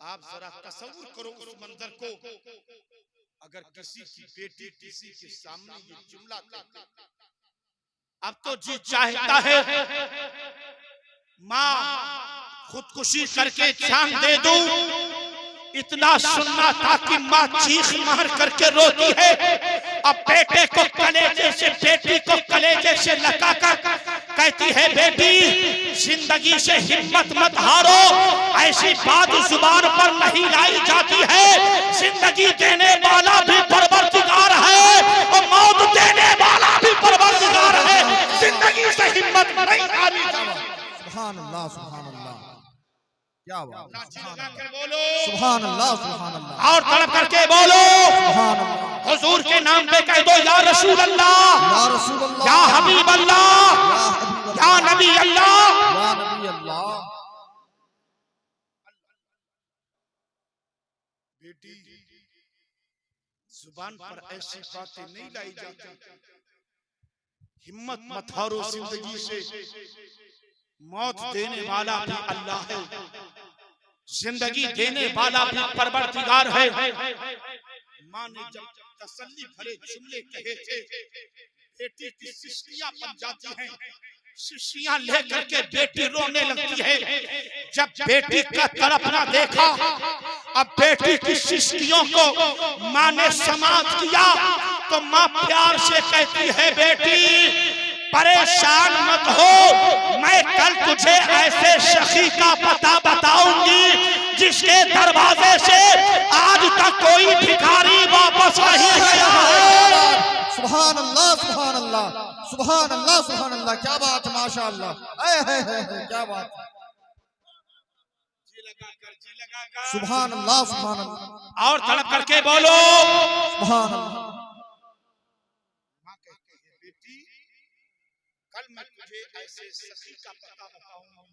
आप जरा तसव्वुर करो उस मंजर को, अगर किसी की बेटी किसी के सामने ये जुमला कहती, अब तो जी चाहता है माँ खुदकुशी करके जान दे दूं। इतना सुनना था कि माँ चीख मार करके रोती है, अब बेटे को कलेजे से, बेटी को कलेजे से लगा कर कहती है, बेटी जिंदगी से हिम्मत मत हारो, ऐसी बात जुबान पर नहीं लाई जाती है। जिंदगी देने वाला भी परवरदिगार है और मौत देने वाला भी परवरदिगार है। जिंदगी से हिम्मत रहमत नहीं आनी चाहिए। सुभान अल्लाह, सुभान अल्लाह, क्या बात, लाठी लगा कर बोलो सुभान अल्लाह, सुभान अल्लाह, और तड़प करके बोलो सुभान अल्लाह, हुजूर के नाम पे कह दो या रसूल अल्लाह, या रसूल अल्लाह, या हबीब अल्लाह, या नबी अल्लाह। या नबी अल्लाह। बेटी, जुबान पर ऐसी बातें नहीं लाई जाती। हिम्मत मत हारो जिंदगी से, मौत देने वाला भी अल्लाह है, जिंदगी देने वाला भी परवरदिगार है। माँ ने जब तसल्ली भरे जुमले कहे थे, बेटी की शिष्टियां बन जाती हैं, शिष्टियां लेकर के बेटी रोने लगती है। जब बेटी का तड़पना देखा, अब बेटी की शिष्टियों को माँ ने समाप्त किया, तो माँ प्यार से कहती है, बेटी परेशान मत हो, मैं कल तुझे ऐसे सखी का पता बताऊंगी जिसके दरवाजे से आज तक कोई भिखारी वापस नहीं गया है। सुभान अल्लाह, सुभान अल्लाह, सुभान अल्लाह, सुभान अल्लाह, क्या बात, माशाअल्लाह, क्या बात, सुभान अल्लाह, सुभान अल्लाह, और तड़प करके बोलो सुभान अल्लाह। माँ कहती है, बेटी कल मैं तुझे ऐसे सखी का पता बताऊंगी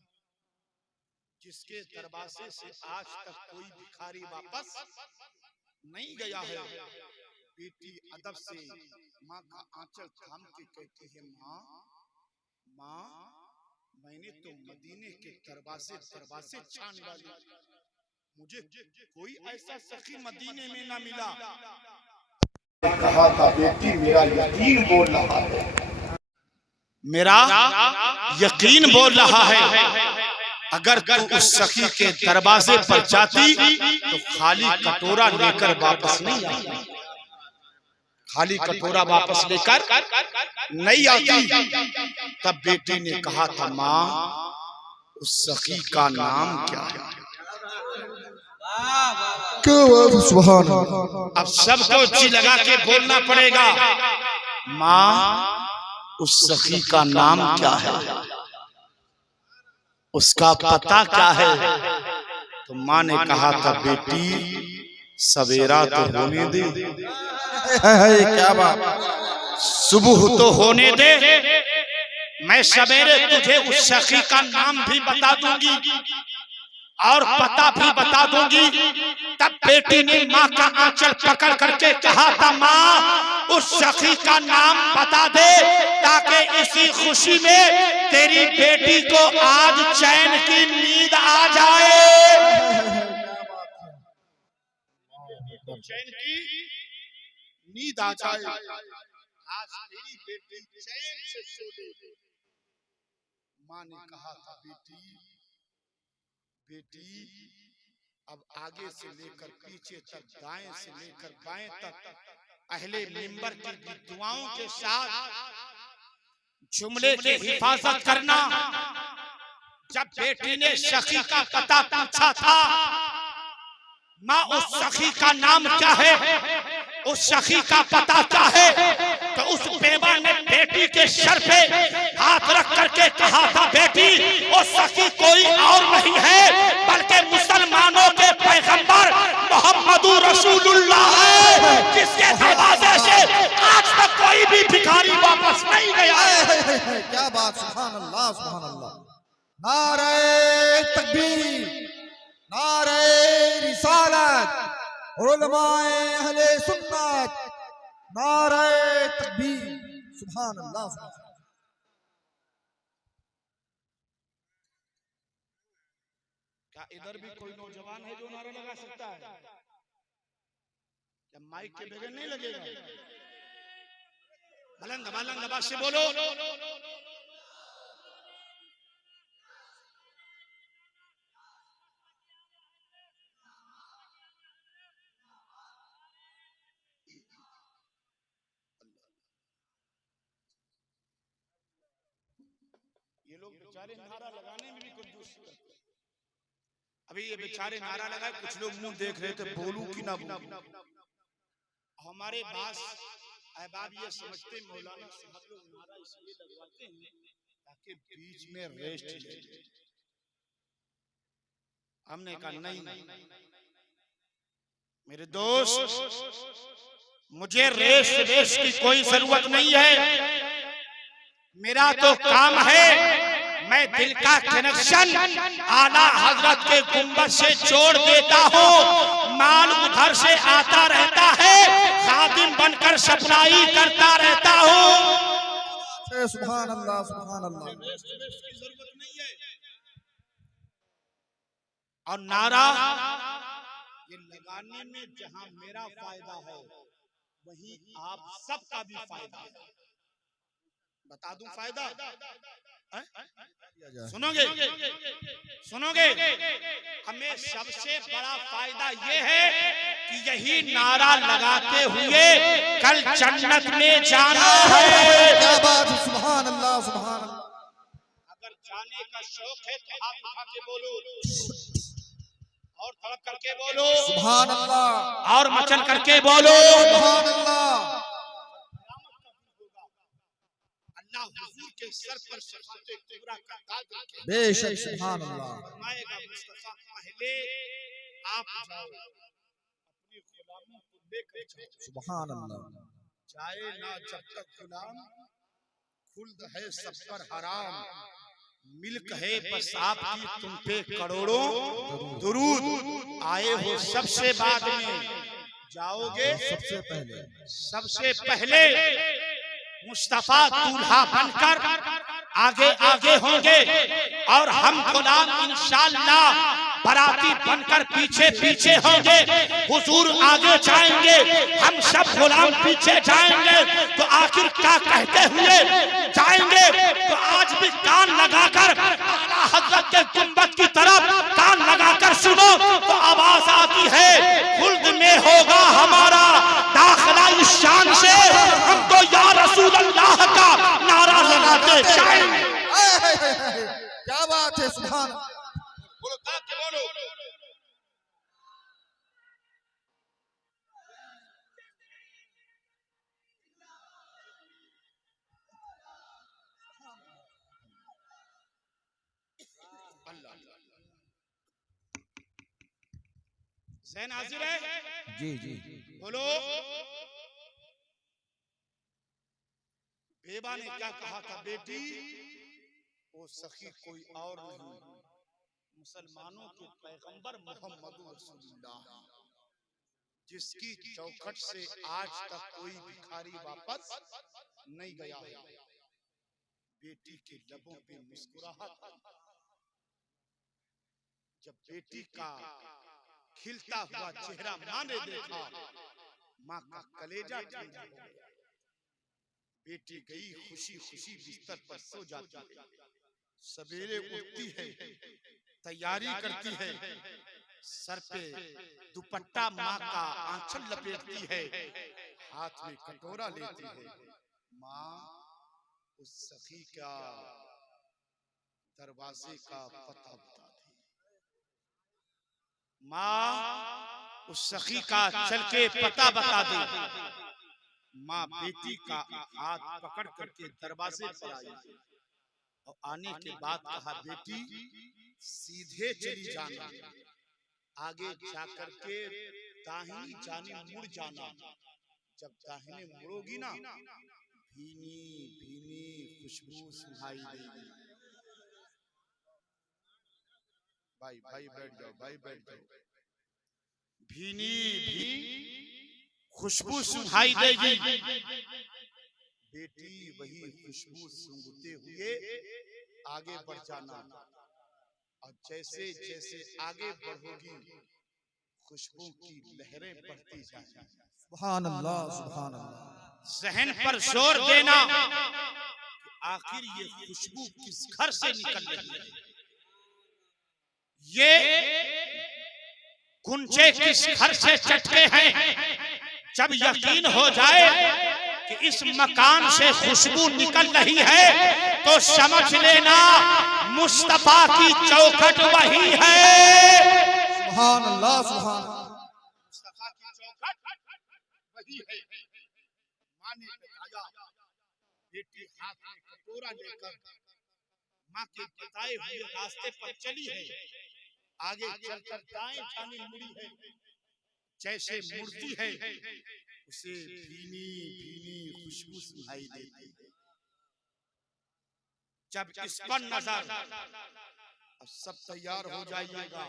जिसके दरवाजे से आज तक कोई भिखारी वापस नहीं गया है। बेटी अदब से माँ का आंचल थाम के कहती है, माँ माँ मैंने तो मदीने के दरवाजे छान डाले, मुझे कोई ऐसा सखी मदीने में ना मिला। कहा था, बेटी मेरा यकीन बोल रहा है, मेरा यकीन बोल रहा है, अगर तू उस सखी के दरवाजे पर जाती तो खाली कटोरा लेकर वापस नहीं आती, खाली कटोरा वापस लेकर नहीं आती। तब बेटी ने कहा था, माँ उस सखी का नाम क्या है? सुभान अल्लाह। अब सबको जी लगा के बोलना पड़ेगा, माँ उस सखी का नाम क्या है, उसका पता क्या है? तो माँ ने कहा था, बेटी सवेरा तो होने दे, क्या बात, सुबह तो होने दे, मैं सवेरे तुझे उस सखी का नाम भी बता दूंगी और पता भी बता दूंगी। तब बेटी ने माँ का आंचल पकड़ करके कहा था, माँ उस सखी का नाम बता दे ताकि इसी खुशी में तेरी बेटी को आज चैन की नींद आ जाए। चैन की नींद आ जाए, आज तेरी बेटी चैन से सो ले। माँ ने कहा था, बेटी अब आगे से लेकर पीछे तक, दाएं से लेकर बाएं तक अहले मिंबर की दुआओं के साथ जुमले की हिफाजत करना। जब बेटी ने सखी का पता पूछा था, माँ उस सखी का नाम क्या है, उस सखी का पता क्या है, तो उस बेवा ने बेटी के सर पे हाथ रख करके कहा था, बेटी वो सखी कोई और नहीं है बल्कि मुसलमानों के पैगंबर मोहम्मदुर रसूलुल्लाह है, जिसके दरवाजे से आज तक कोई भी भिखारी वापस नहीं गया है। क्या बात, सुभान अल्लाह, सुभान अल्लाह, नारे तकबीर, नारे रिसालत, उलमाए अहले सुन्नत, नारे तकबीर, सुभान अल्लाह, सुभान अल्लाह। क्या इधर भी कोई नौजवान है जो नारा लगा सकता है? क्या माइक के बगैर नहीं लगेगा? बुलंद आवाज से बोलो। ये लोग बेचारे नारा लगाने में भी कंजूसी करते हैं। अभी ये बेचारे नारा लगाए, कुछ लोग मुंह देख रहे थे बोलूं कि ना बोलूं। हमारे पास अहबाब ये समझते मौलाना साहब लोग नारा इसलिए लगवाते हैं ताकि बीच में रेस्ट ले ले। हमने कहा नहीं मेरे दोस्त, मुझे रेस्ट की कोई जरूरत नहीं है। मेरा तो काम है, मैं दिल का कनेक्शन आला हजरत के गुंबद से जोड़ देता हूँ। माल उधर से आता रहता है, खादिम बनकर सप्लाई करता रहता हूँ। सुभान अल्लाह, सुभान अल्लाह। की जरूरत नहीं है। और नारा ये लगाने में जहां मेरा फायदा है, वहीं आप सबका भी फायदा है। बता दूं फायदा? सुनोगे सुनोगे? हमें सबसे बड़ा फायदा ये है कि यही नारा लगाते हुए कल जन्नत में जाना है। क्या बात है, सुभान अल्लाह, सुभान अल्लाह। अगर जाने का शौक है तो हाथ उठा के बोलो और तड़प करके बोलो सुभान अल्लाह, और मचल करके बोलो सुभान अल्लाह। अल्लाह हुजूर के सर पर शफाअत कुबरा का ताज रखे। बेशक सुभान अल्लाह। फरमाएगा मुस्तफा पहले आप जाओ, अपने गुलामों को लेकर जाओ। सुभान अल्लाह। जाए ना जब तक गुलाम, खुल्द है सब पर हराम। मिल्क है बस आपकी तुम पे करोड़ों दुरूद। आए हो सबसे बाद में, जाओगे सबसे पहले। मुस्तफा दूल्हा बनकर आगे आगे होंगे और हम गुलाम इंशाअल्लाह बराती बनकर पीछे पीछे होंगे। हुजूर आगे जाएंगे, हम सब गुलाम पीछे जाएंगे। तो आखिर क्या कहते हुए जाएंगे? तो आज भी कान लगाकर आला हजरत के गुंबद की तरफ कान लगाकर सुनो तो आवाज आती है, खुल्द में होगा हमारा दाखिला इस शान से, हम तो या रसूल अल्लाह का नारा लगाते जाएंगे। क्या बात है, सुभान। बोलो ताक के बोलो। ज़हन हाजिर है? जी जी। बोलो। बेबा ने क्या कहा था? बेटी वो सखी कोई और नहीं, मुसलमानों के पैगंबर मोहम्मद रसूलुल्लाह, जिसकी चौखट से आज तक कोई भिखारी वापस नहीं गया है। बेटी के लबों पे मुस्कुराहट, जब बेटी का खिलता हुआ चेहरा मां ने देखा, मां का कलेजा ठंडा हो गया। बेटी गई खुशी खुशी बिस्तर पर सो जाती है। सवेरे उठती है, तैयारी करती है, सर पे दुपट्टा माँ का आंचल लपेटती है, हाथ में कटोरा लेती है। माँ उस सखी का दरवाजे का पता बता दी। माँ उस सखी का चल के पता बता दी। माँ बेटी का हाथ पकड़ करके दरवाजे पर आई और आने के बाद कहा, बेटी सीधे चली जाना, आगे जाकर के दाहिनी जानिब मुड़ जाना। जब दाहिने मुड़ोगी ना, भीनी भीनी खुशबू सुनाई देगी। भाई भाई बैठ जाओ, भाई बैठ जाओ। भीनी भी खुशबू सुनाई देगी। बेटी वही खुशबू सूंघते हुए आगे बढ़ जाना, और जैसे जैसे आगे बढ़ोगी खुशबू की लहरें बढ़ती जाएंगी। सुभान अल्लाह, सुभान अल्लाह। जहन पर जोर देना, आखिर ये खुशबू किस घर से निकल रही है, ये गुंजे किस घर से चटके हैं। जब यकीन हो जाए कि इस मकान से खुशबू निकल रही है तो समझ लेना मुस्तफा की चौखट वही है। सुभान अल्लाह, सुभान अल्लाह। मुस्तफा की चौखट वही है। माँ ने बताया, बेटी हाथ में कटोरा लेकर माँ के बताए हुए रास्ते पर चली है, आगे चलकर दाएं जाने मुड़ी है, जैसे मुड़ती है उसे भीनी भीनी खुशबू सुनाई देती है। जब इस पर नजर, अब सब तैयार हो जाइएगा,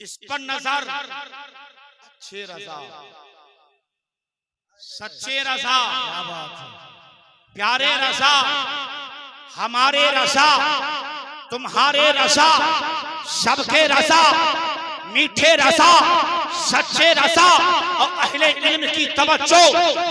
इस पर नजर, अच्छे रजा, सच्चे रजा, प्यारे रजा, हमारे रजा, तुम्हारे रजा, सबके रजा, मीठे रजा, सच्चे रजा और अहले इल्म की तवज्जो,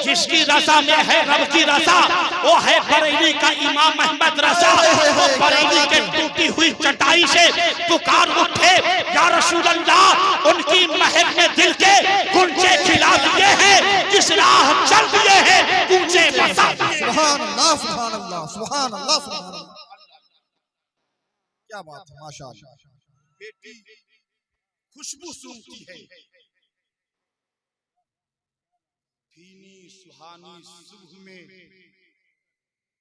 जिसकी रजा में है रब की रजा, वो है बरेली का इमाम अहमद रजा। वो बरेली के टूटी हुई चटाई से पुकार उठे, या रसूल अल्लाह, उनकी महक ने दिल के गुंजे खिला दिए हैं, जिस राह चल दिए हैं गुंजे बसा दिए। सुभान अल्लाह, सुभान अल्लाह, सुभान अल्लाह, सुभान अल्लाह। क्या बात है, माशाअल्लाह। बेटी खुशबू सूंघती है, भीनी सुहानी सुबह में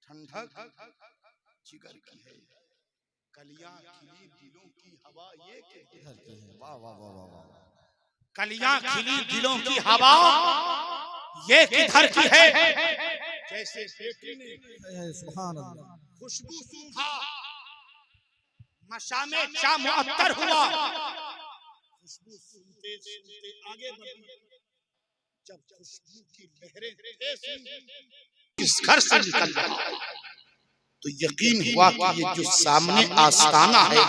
ठंडक जिगर की है, कलियां खिली दिलों की हवा ये कहती है। वाह वाह वाह वाह वाह। कलियां खिली दिलों की हवा ये किधर की है, जैसे बेटी ने सुभान अल्लाह। खुशबू सूंघा, मशा में चा मुअत्तर हुआ, खुशबू सूंघते सूंघते आगे बढ़ी, जब खुशबू की लहरें इस घर से निकल गई तो यकीन हुआ कि ये जो सामने आस्ताना है,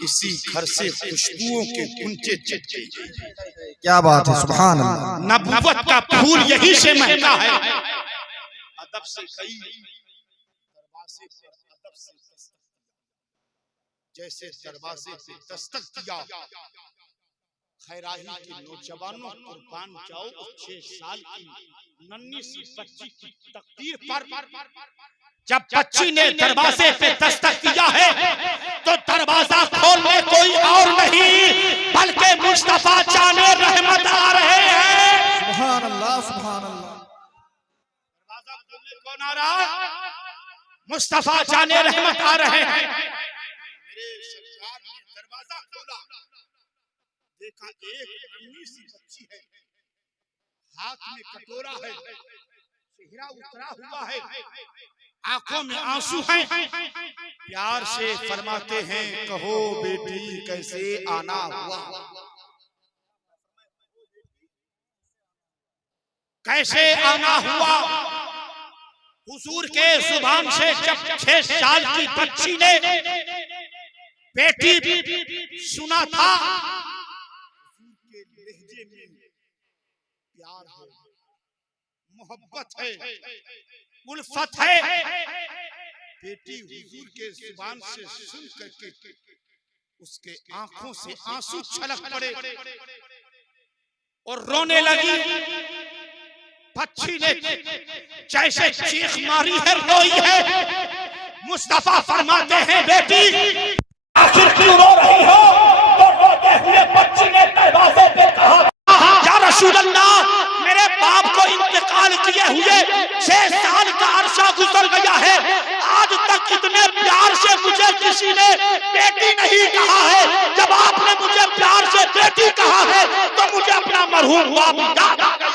इसी घर से खुशबुओं के गुंजे चढ़ते। क्या बात है, सुभान अल्लाह। नबुवत का फूल यहीं से महका है। अदब से गई, दरवाजे पर अदब से दस्तक, जैसे दरवाजे से दस्तक दिया, खैराही के नौजवानों कुर्बान जाओ, 6 साल की नन्ही सी बच्ची की तकदीर पर जब बच्ची ने दरवाजे पे दस्तक दिया है, तो दरवाजा खोलने कोई और नहीं बल्कि मुस्तफा जाने रहमत आ रहे हैं। सुभान अल्लाह, सुभान अल्लाह। दरवाजा खोलने कौन आ रहा? मुस्तफा जाने रहमत आ रहे हैं। मेरे सरकार ने दरवाजा खोला, देखा एक नन्ही सी बच्ची है, हाथ में कटोरा है, चेहरा उतरा हुआ है, आंखों में आंसू हैं, प्यार से फरमाते हैं, कहो बेटी कैसे आना हुआ, कैसे आना हुआ। हुजूर के जुबान से जब 6 साल की बच्ची ने बेटी सुना था, के लहजे में प्यार है, मोहब्बत है, उल्फत है। बेटी हुजूर के जुबान से सुन करके उसके आंखों से आंसू छलक पड़े और रोने लगी। बच्ची ने जैसे चीख मारी है, रोई है। मुस्तफा फरमाते हैं, बेटी आखिर क्यों रो रही हो? तो रोते हुए बच्ची ने दरवाजे पे कहा, या रसूल अल्लाह, मेरे बाप को इंतकाल किए हुए 6 साल का अरसा गुजर गया है, आज तक इतने प्यार से मुझे किसी ने बेटी नहीं कहा है। जब आपने मुझे प्यार से बेटी कहा है तो मुझे अपना मरहूम बाप याद आ गया,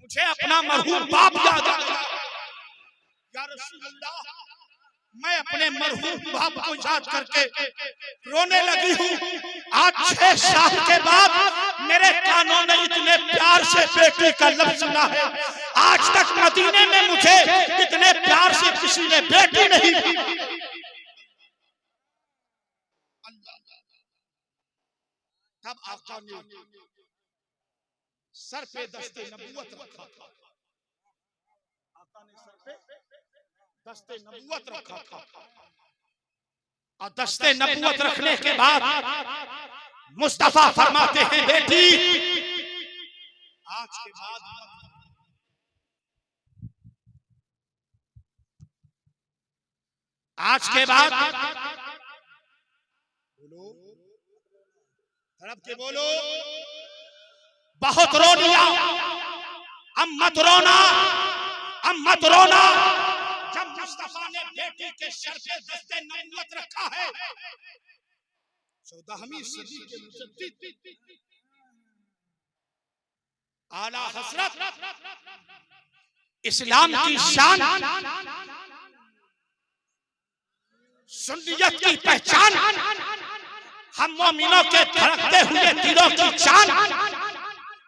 मुझे अपना मरहूम बाप याद आ गया। या रसूल अल्लाह, मैं अपने मरहूम बाप को याद करके रोने लगी हूँ। आज 6 साल के बाद मेरे कानों ने इतने प्यार से बेटी का लफ्ज सुना है। आज तक मदीने में मुझे इतने प्यार से किसी ने बेटी नहीं दी। तब आका ने सर पे दस्ते नबूवत रखा था, आका ने सर पे दस्ते नबूवत रखा था, और दस्ते नबूवत रखने के बाद मुस्तफा फरमाते हैं, बेटी आज के बाद बोलो, तड़प के बोलो, बहुत रो लिया, अब मत रोना, अब मत रोना। मुस्तफा ने बेटी के सर पे दस्ते नबूवत रखा है। 14वीं सदी के मुजद्दिद आला हजरत इस्लाम की शान, सुन्नियत की पहचान, हम मोमिनों के धड़कते हुए दिलों की जान,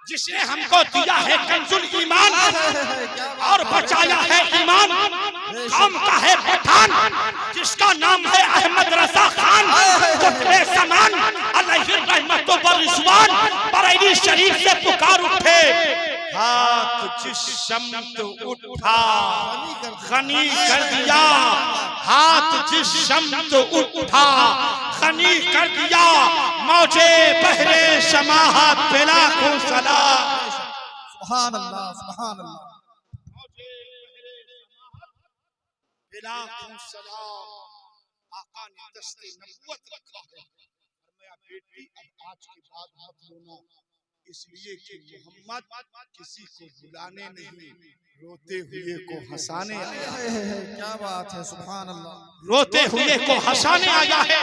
जिसने हमको दिया है कंजुल ईमान और बचाया है ईमान, कौम का है पठान जिसका नाम है अहमद रजा खान, कुतुबे ज़मान अलैहि रहमतुल व रिज़वान, बरेली शरीफ से पुकार उठे, हाथ जिस शम्त उठा खनी कर दिया, हाथ जिस शम्त उठा खनी कर दिया, मौजे बहरे शमाहत बेला को सलाम। सुभान अल्लाह, सुभान अल्लाह। बेला को सलाम। आका ने दस्ते नबूवत रखा है। फरमाया बेटी अब आज के बाद मत रोना, इसलिए कि मोहम्मद किसी को बुलाने नहीं, रोते हुए को हंसाने आया है। क्या बात है, सुभान अल्लाह। रोते हुए को हंसाने आया है।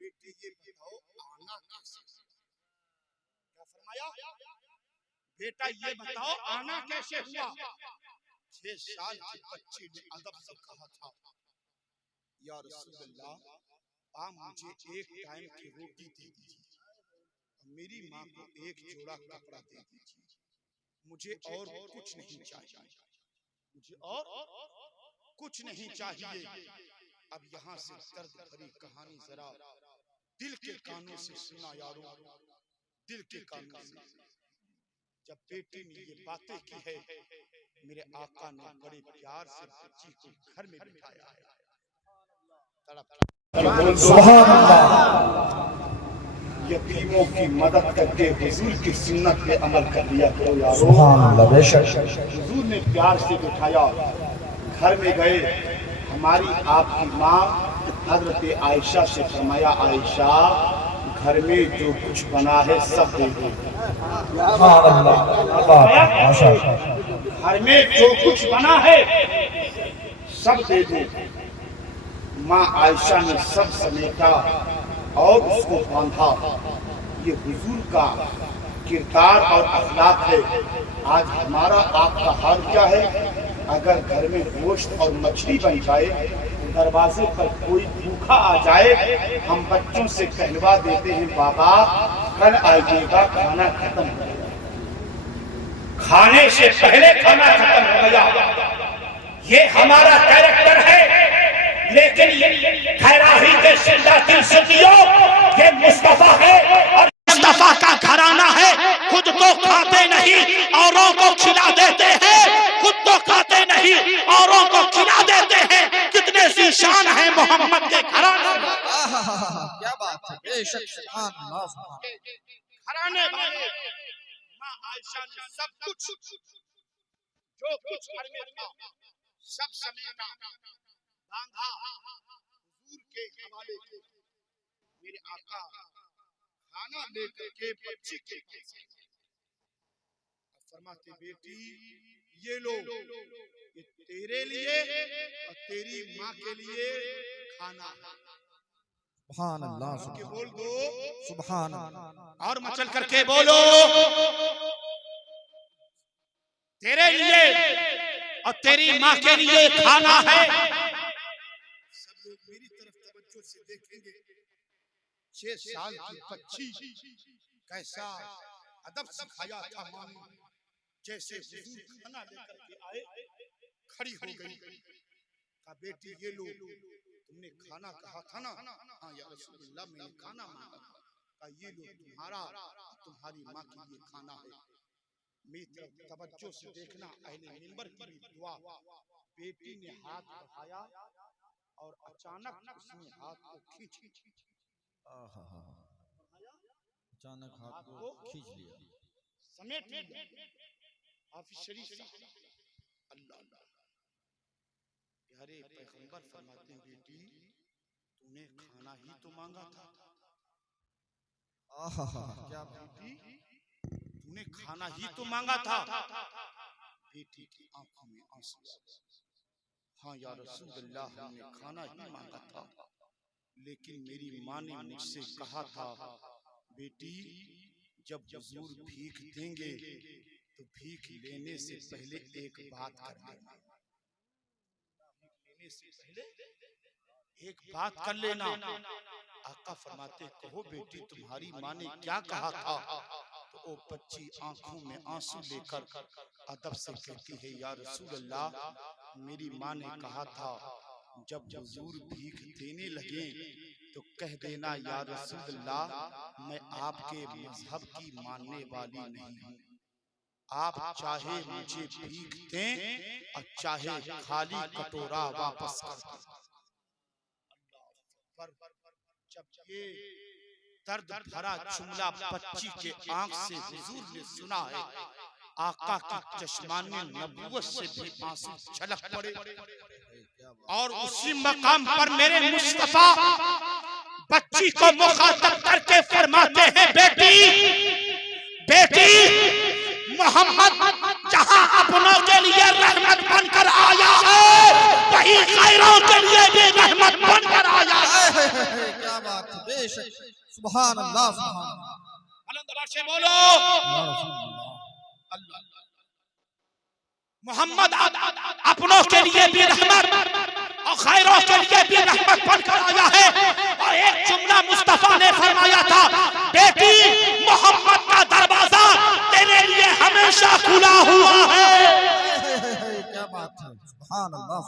बेटी ये बताओ आना कैसे? क्या फरमाया? बेटा ये बताओ आना कैसे हुआ? 6 साल की बच्ची ने अदब से कहा था, या रसूलल्लाह आप मुझे एक टाइम की रोटी दे दीजिए, मेरी माँ को एक जोड़ा कपड़ा दे दीजिए, मुझे और कुछ नहीं चाहिए, मुझे और कुछ नहीं चाहिए। अब यहाँ से दर्द भरी कहानी जरा दिल के कानों से सुना यारों, दिल के कानों से। जब बेटी ने ये बातें की है, मेरे आका ने बड़े प्यार से बच्ची को घर में बिठाया है। सुभान अल्लाह। यतीमों की मदद करके हुजूर की सुन्नत पे अमल कर लिया करो यारो। सुभान अल्लाह, बेशक। हुजूर ने प्यार से बिठाया, घर में गए, हमारी आपकी माँ हजरत आयशा से फरमाया, आयशा घर में जो कुछ बना है सब दे दो। घर में जो कुछ बना है सब दे दो। माँ आयशा ने सब समेटा और उसको बांधा। ये हुजूर का किरदार और अखलाक है। आज हमारा आपका हाल क्या है? अगर घर में गोश्त और मछली बन जाए, दरवाजे पर कोई भूखा आ जाए, हम बच्चों से कहलवा देते हैं, बाबा कल आइएगा, खाना खत्म हो गया, खाने से पहले खाना खत्म हो गया। ये हमारा कैरेक्टर है। लेकिन खैराही के जिंदा दिल सुनियो, ये मुस्तफा है और मुस्तफा का घराना है। खुद तो खाते नहीं, औरों को खिला देते हैं। खुद तो खाते नहीं, औरों को खिला देते हैं। कितने ज़ीशान है मोहम्मद के घराना। क्या बात है, बेशक। सुभान अल्लाह, सुभान। घराने वाले माँ आयशा ने सब कुछ जो कुछ घर में था सब समेटा, बांधा, हुजूर के हवाले किया। मेरे आका खाना लेकर के बच्ची के पास फरमाते, बेटी ये लो, ये तेरे लिए और तेरी माँ के लिए खाना। सुभान अल्लाह, के बोल दो सुभान अल्लाह। और मचल करके बोलो, तेरे लिए और तेरी माँ के लिए खाना है। सब लोग मेरी तरफ तवज्जो से देखेंगे। 6 साल की बच्ची कैसा अदब सिखाया था माँ ने। जैसे हुजूर खाना लेकर के आए, खड़ी हो गई, कहा बेटी ये लो, तुमने खाना कहा था ना? हाँ या रसूलल्लाह मैंने खाना मांगा था। कहा ये लो, तुम्हारा तुम्हारी माँ के लिए खाना है। मेरी तरफ तवज्जो से देखना, अहले मिंबर की भी दुआ। बेटी ने हाथ बढ़ाया और अचानक उसने हाथ को खींच अचानक हाथ को खींच लिया, समेट लिया। हाफिज शरीफ अल्लाह अल्लाह प्यारे पैगंबर फरमाते हैं, बेटी तूने खाना ही तो मांगा था। क्या बेटी तूने खाना ही तो मांगा था। बेटी की आंखों में आंसू आ गए। हाँ या रसूल अल्लाह, हमने खाना ही मांगा था, लेकिन मेरी माँ ने मुझसे कहा था, बेटी जब हुजूर भीख देंगे तो भीख लेने से पहले एक बात कर लेना, लेने से पहले एक बात कर लेना। आका फरमाते, कहो बेटी तुम्हारी माँ ने क्या कहा था? तो वो बच्ची आंखों में आंसू लेकर अदब से कहती है, या रसूल अल्लाह, मेरी माँ ने कहा था जब हुजूर भीख देने लगे तो कह देना, या रसूल अल्लाह, मैं आपके मजहब की मानने वाली नहीं हूँ, आप चाहे मुझे भीख दें और चाहे खाली कटोरा वापस कर दें। जब ये दर्द भरा जुमला बच्ची के आंख से हुजूर ने सुना है, आका की चश्माने नबूवत से भी आंसू छलक पड़े और उसी मकाम पर मेरे मुस्तफा बच्ची को मुखातब करके फरमाते हैं, बेटी बेटी, मोहम्मद जहां अपनों के लिए रहमत बनकर आया है, वहीं गैरों के लिए भी रहमत बनकर आया है। क्या बात है, बेशक, सुभान अल्लाह, सुभान अल्लाह। बुलंद से बोलो, मोहम्मद अपनों के लिए भी रहमत और गैरों के लिए भी रहमत बनकर आया है। और एक जुमला मुस्तफा ने फरमाया था, बेटी मोहम्मद का दरवाजा तेरे लिए हमेशा खुला हुआ है। क्या बात है, सुभान अल्लाह,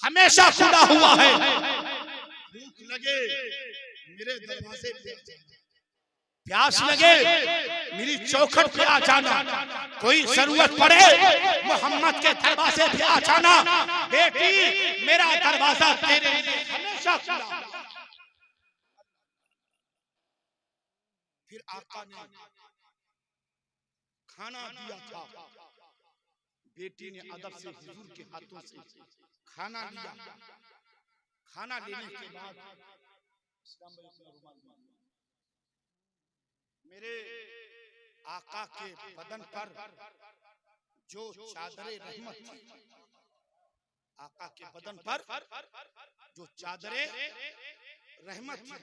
हमेशा खुला हुआ है। भूख लगे मेरे दरवाजे पे, प्यास लगे मेरी चौखट पे आ जाना, कोई जरूरत पड़े मोहम्मद के दरवाजे पे आ जाना। बेटी मेरा दरवाजा तेरे लिए हमेशा खुला। फिर आका ने खाना दिया था, बेटी ने अदब से हुजूर के हाथों से खाना लिया। खाना लेने के बाद मेरे आका के बदन पर जो चादरे रहमत थी, आका के बदन पर जो चादरे रहमत थी,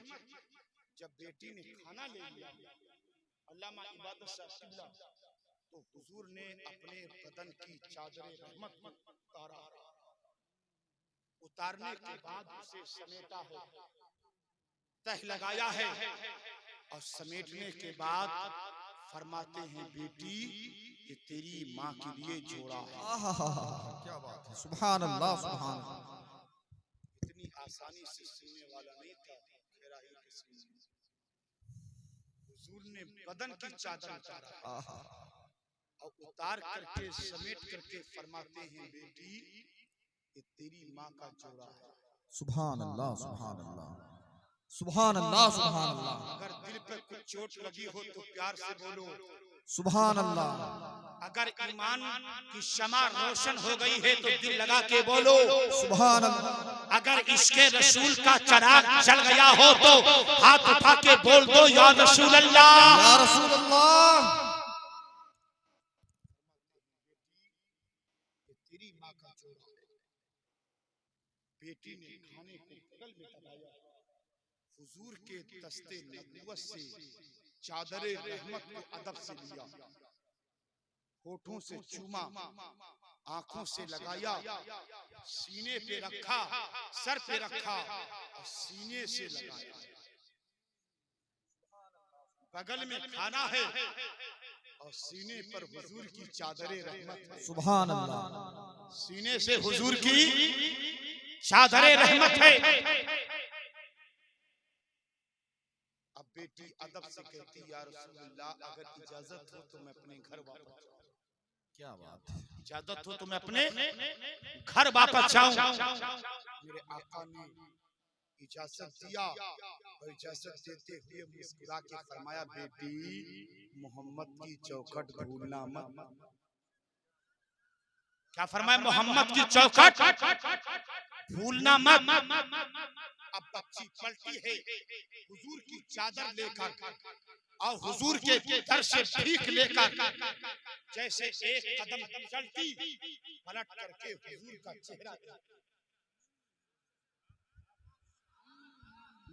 जब बेटी ने खाना ले लिया, अल्लामा इबादत साहब तो हुजूर ने अपने बदन की चादरे रहमत उतारा। उतारने के बाद उसे समेटा है, तह लगाया है, और समेटने के बाद फरमाते हैं, बेटी ये तेरी माँ के लिए जोड़ा है। क्या बात है, सुभान अल्लाह, सुभान अल्लाह। इतनी आसानी से सुनने वाला नहीं था खैराही के सीने में। हुजूर ने बदन की चादर उतारा और उतार करके समेट करके फरमाते हैं, बेटी ये तेरी माँ का जोड़ा है। सुभान अल्लाह, सुभान अल्लाह, सुभान अल्लाह, सुभान अल्लाह। अगर दिल पे कुछ चोट लगी हो तो प्यार से बोलो सुभान अल्लाह। अगर ईमान की शमा रोशन हो गई है तो दिल लगा के बोलो सुभान अल्लाह। अगर इसके रसूल का चिराग जल गया हो तो हाथ उठा के बोल दो, या रसूल अल्लाह, या रसूल अल्लाह। तेरी माँ का जोड़ा है। बेटी ने खाने को बगल में दबाया, हुजूर के दस्ते नबूवत से चादरे रहमत को अदब से लिया, होठों से चूमा, आंखों से लगाया, सीने पे रखा, सर पे रखा और सीने से लगाया। बगल में खाना है और सीने पर हुजूर की चादरे रहमत है। सुभान अल्लाह। सीने से हुजूर की चादरे रहमत है। अब बेटी अदब से कहती, या रसूल अल्लाह, अगर इजाजत हो तो मैं अपने घर वापस जाऊं। क्या बात है, इजाजत हो तो मैं अपने घर वापस जाऊं। मेरे आका ने इजाजत दिया और इजाजत देते हुए मुस्कुरा के फरमाया, बेटी मोहम्मद की चौखट भूलना मत। क्या फरमाया? मोहम्मद की चौखट भूलना मत। अब बच्ची पलटी है हुजूर की चादर लेकर और हुजूर के दर से भीख लेकर जैसे एक कदम चलती पलट करके हुजूर का चेहरा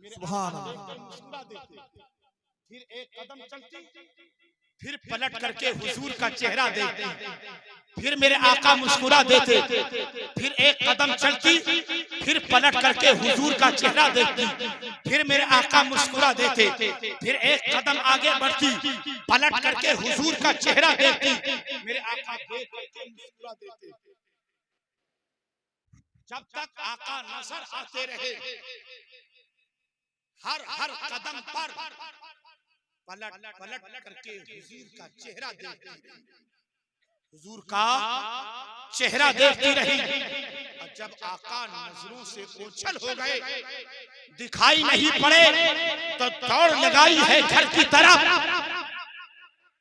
सुभान मुस्कुरा देते, फिर एक कदम चलती फिर पलट करके हुजूर का चेहरा देखती, फिर मेरे आका मुस्कुरा देते, फिर एक कदम चलती फिर पलट करके हुजूर का चेहरा देखती, फिर मेरे आका मुस्कुरा देते, फिर एक कदम आगे बढ़ती पलट करके हुजूर का चेहरा देखती, मेरे आका देख करके मुस्कुरा देते। जब तक आका नजर आते रहे हर हर कदम पर पलट पलट करके हुजूर का चेहरा देखती रही, हुजूर का चेहरा देखती रही। और जब आका नजरों से ओझल हो गए, दिखाई नहीं पड़े, तो दौड़ लगाई है घर की तरफ।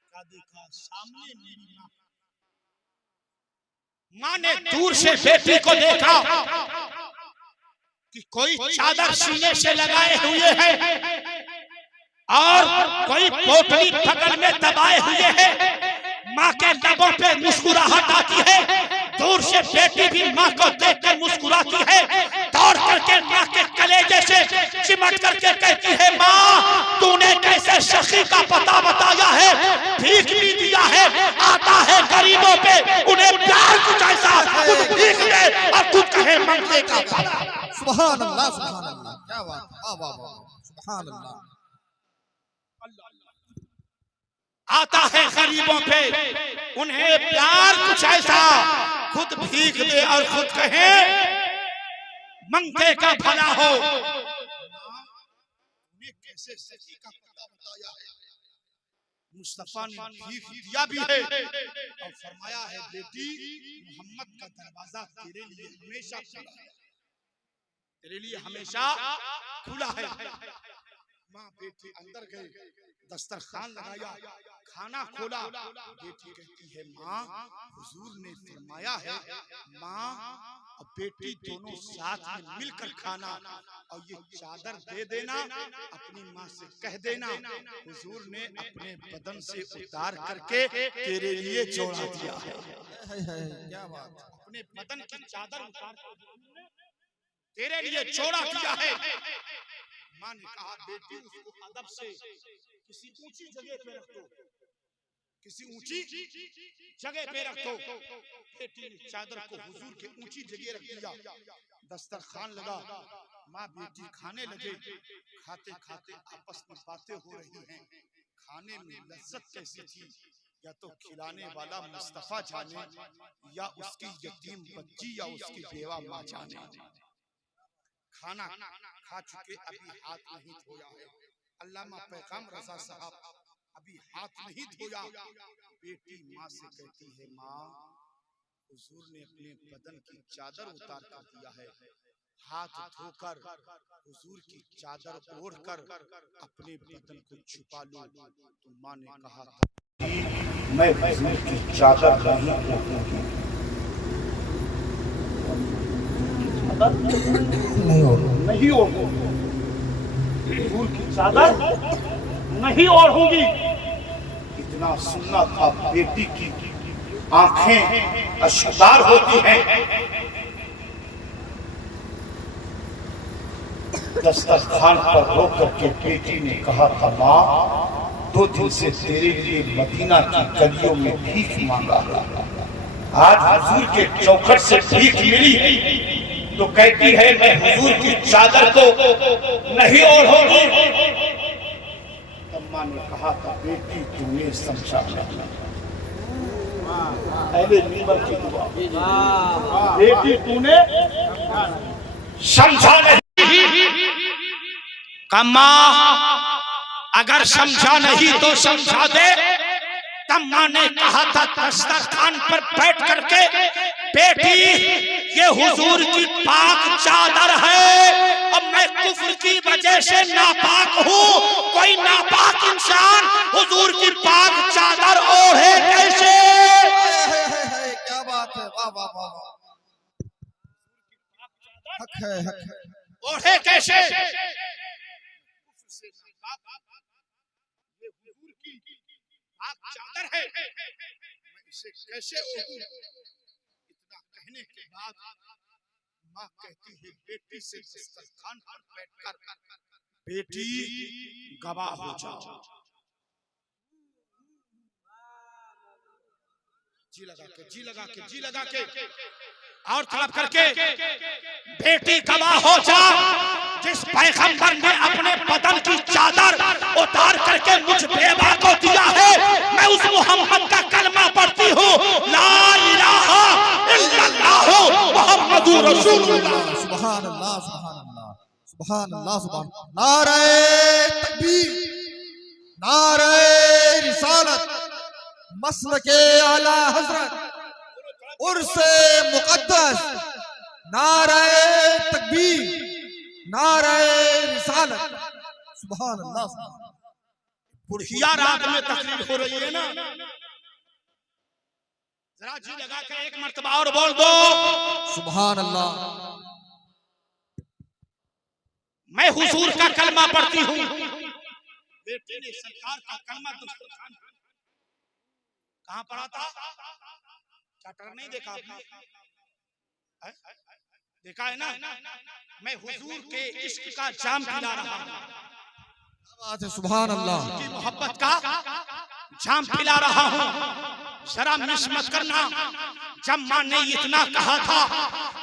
क्या देखा? सामने मेरी माँ ने दूर से बेटी को देखा कि कोई चादर सीने से लगाए हुए है और कोई पोटली बगल में दबाए हुए है। माँ के लबों पे मुस्कुराहट आती है, दूर से बेटी भी माँ को देखकर मुस्कुराती है, दौड़ करके माँ के कलेजे से चिमट करके कहती है, माँ तूने कैसे सखी का पता बताया है, भीख भी दिया है, आता है गरीबों पे उन्हें प्यार कुछ ऐसा, खुद भीख दे और खुद कहे मंगते का भला। सुभान अल्लाह, क्या बात, वाह वाह वाह, सुभान अल्लाह। आता है गरीबों पे उन्हें प्यार कुछ ऐसा, खुद भीख दे और खुद कहे मंगते का भला हो। उन्हें कैसे सखी का पता बताया है, मुस्तफा ने भीख दिया भी है और फरमाया है, बेटी मोहम्मद का दरवाजा तेरे लिए हमेशा खुला है, तेरे लिए हमेशा खुला है। माँ बेटी अंदर गए, दस्तरखान लगाया, खाना खोला, बेटी कहती है, माँ हुजूर ने फरमाया है माँ और बेटी दोनों साथ में मिलकर खाना, और ये चादर दे देना, अपनी माँ से कह देना हुजूर ने अपने बदन से उतार करके तेरे लिए जोड़ा दिया है। क्या बात, अपने बदन की चादर उतार तेरे लिए जोड़ा दिया है। माँ ने कहा, बेटी उसको अदब से किसी ऊंची जगह पे रख दो, किसी ऊंची जगह पे रख दो। बेटी ने चादर को हुजूर के ऊंची जगह रख दिया, दस्तरखान लगा, माँ बेटी खाने लगे। खाते खाते आपस में बातें हो रही हैं, खाने में लज्जत कैसी थी या तो खिलाने वाला मुस्तफा जाने या उसकी यतीम बच्ची या उसकी बेवा माँ जाने। खाना खा चुके, अभी हाथ नहीं धोया है, अल्लामा पैगाम रजा साहब अभी हाथ नहीं धोया। बेटी माँ से कहती है, माँ हुजूर ने अपने बदन की चादर उतार कर दिया है, हाथ धोकर हुजूर की चादर ओढ़कर अपने बदन को छुपा लो। तो माँ ने कहा, मैं हुजूर की चादर नहीं ओढ़ूंगी, नहीं ओढ़ूंगी, हुजूर की चादर नहीं ओढ़ूंगी। इतना सुनना था, बेटी की आंखें अश्रुदार होती हैं। दस्तरखान पर रोक करके बेटी ने कहा था, माँ 2 दिन से तेरे लिए मदीना की गलियों में भीख मांगा, आज हुजूर के चौखट से भीख मिली तो कहती है मैं हुजूर की चादर को नहीं ओढ़ूंगी। अम्मा ने कहा था, बेटी तूने समझा नहीं, पहले नीमत की दुआ, बेटी तूने समझा नहीं। कम्मा अगर समझा नहीं तो समझा दे। तब माँ ने कहा था दस्तरखान पर बैठ करके, बेटी ये हुजूर की पाक चादर है, अब मैं कुफ्र की वजह से नापाक हूँ, कोई नापाक इंसान हुजूर की पाक चादर ओढ़े कैसे? क्या बात है, वाह वाह वाह, हक है, हक है, ओढ़े कैसे? चादर है, मैं इसे कैसे ओढ़ूं? इतना कहने के बाद माँ कहती है बेटी से दस्तरखान पर बैठकर, बेटी गवाह हो जाओ। जी लगा के और तड़प करके, बेटी गवाह हो जा, जिस पैगंबर ने अपने बदन की चादर उतार करके मुझ बेवा को दिया है, मैं उस मोहम्मद का कलमा पढ़ती हूँ, ला इलाहा इल्लल्लाह मुहम्मदुर रसूलुल्लाह। सुभान अल्लाह, सुभान अल्लाह, सुभान अल्लाह, सुभान। नारे तकबीर, नारे रिसालत, मसलके आला हजरत, उर्से मुकद्दस, नारे तकबीर, नारे रिसालत, सुभान अल्लाह, सुभान अल्लाह। बुढ़िया रात में तकरीर हो रही है ना, जरा जी लगा के एक मर्तबा और बोल दो सुभान अल्लाह। मैं हुजूर का कलमा पढ़ती हूँ। बेटी ने सरकार का कलमा दस्तरखान कहाँ पढ़ा था? चार्टर नहीं देखा आपने? देखा है ना? मैं हुजूर के इश्क का जाम पिला रहा हूँ, सुभान अल्लाह की मोहब्बत का जाम पिला रहा हूँ। जरा मिस मत करना, जब माँ ने इतना कहा था,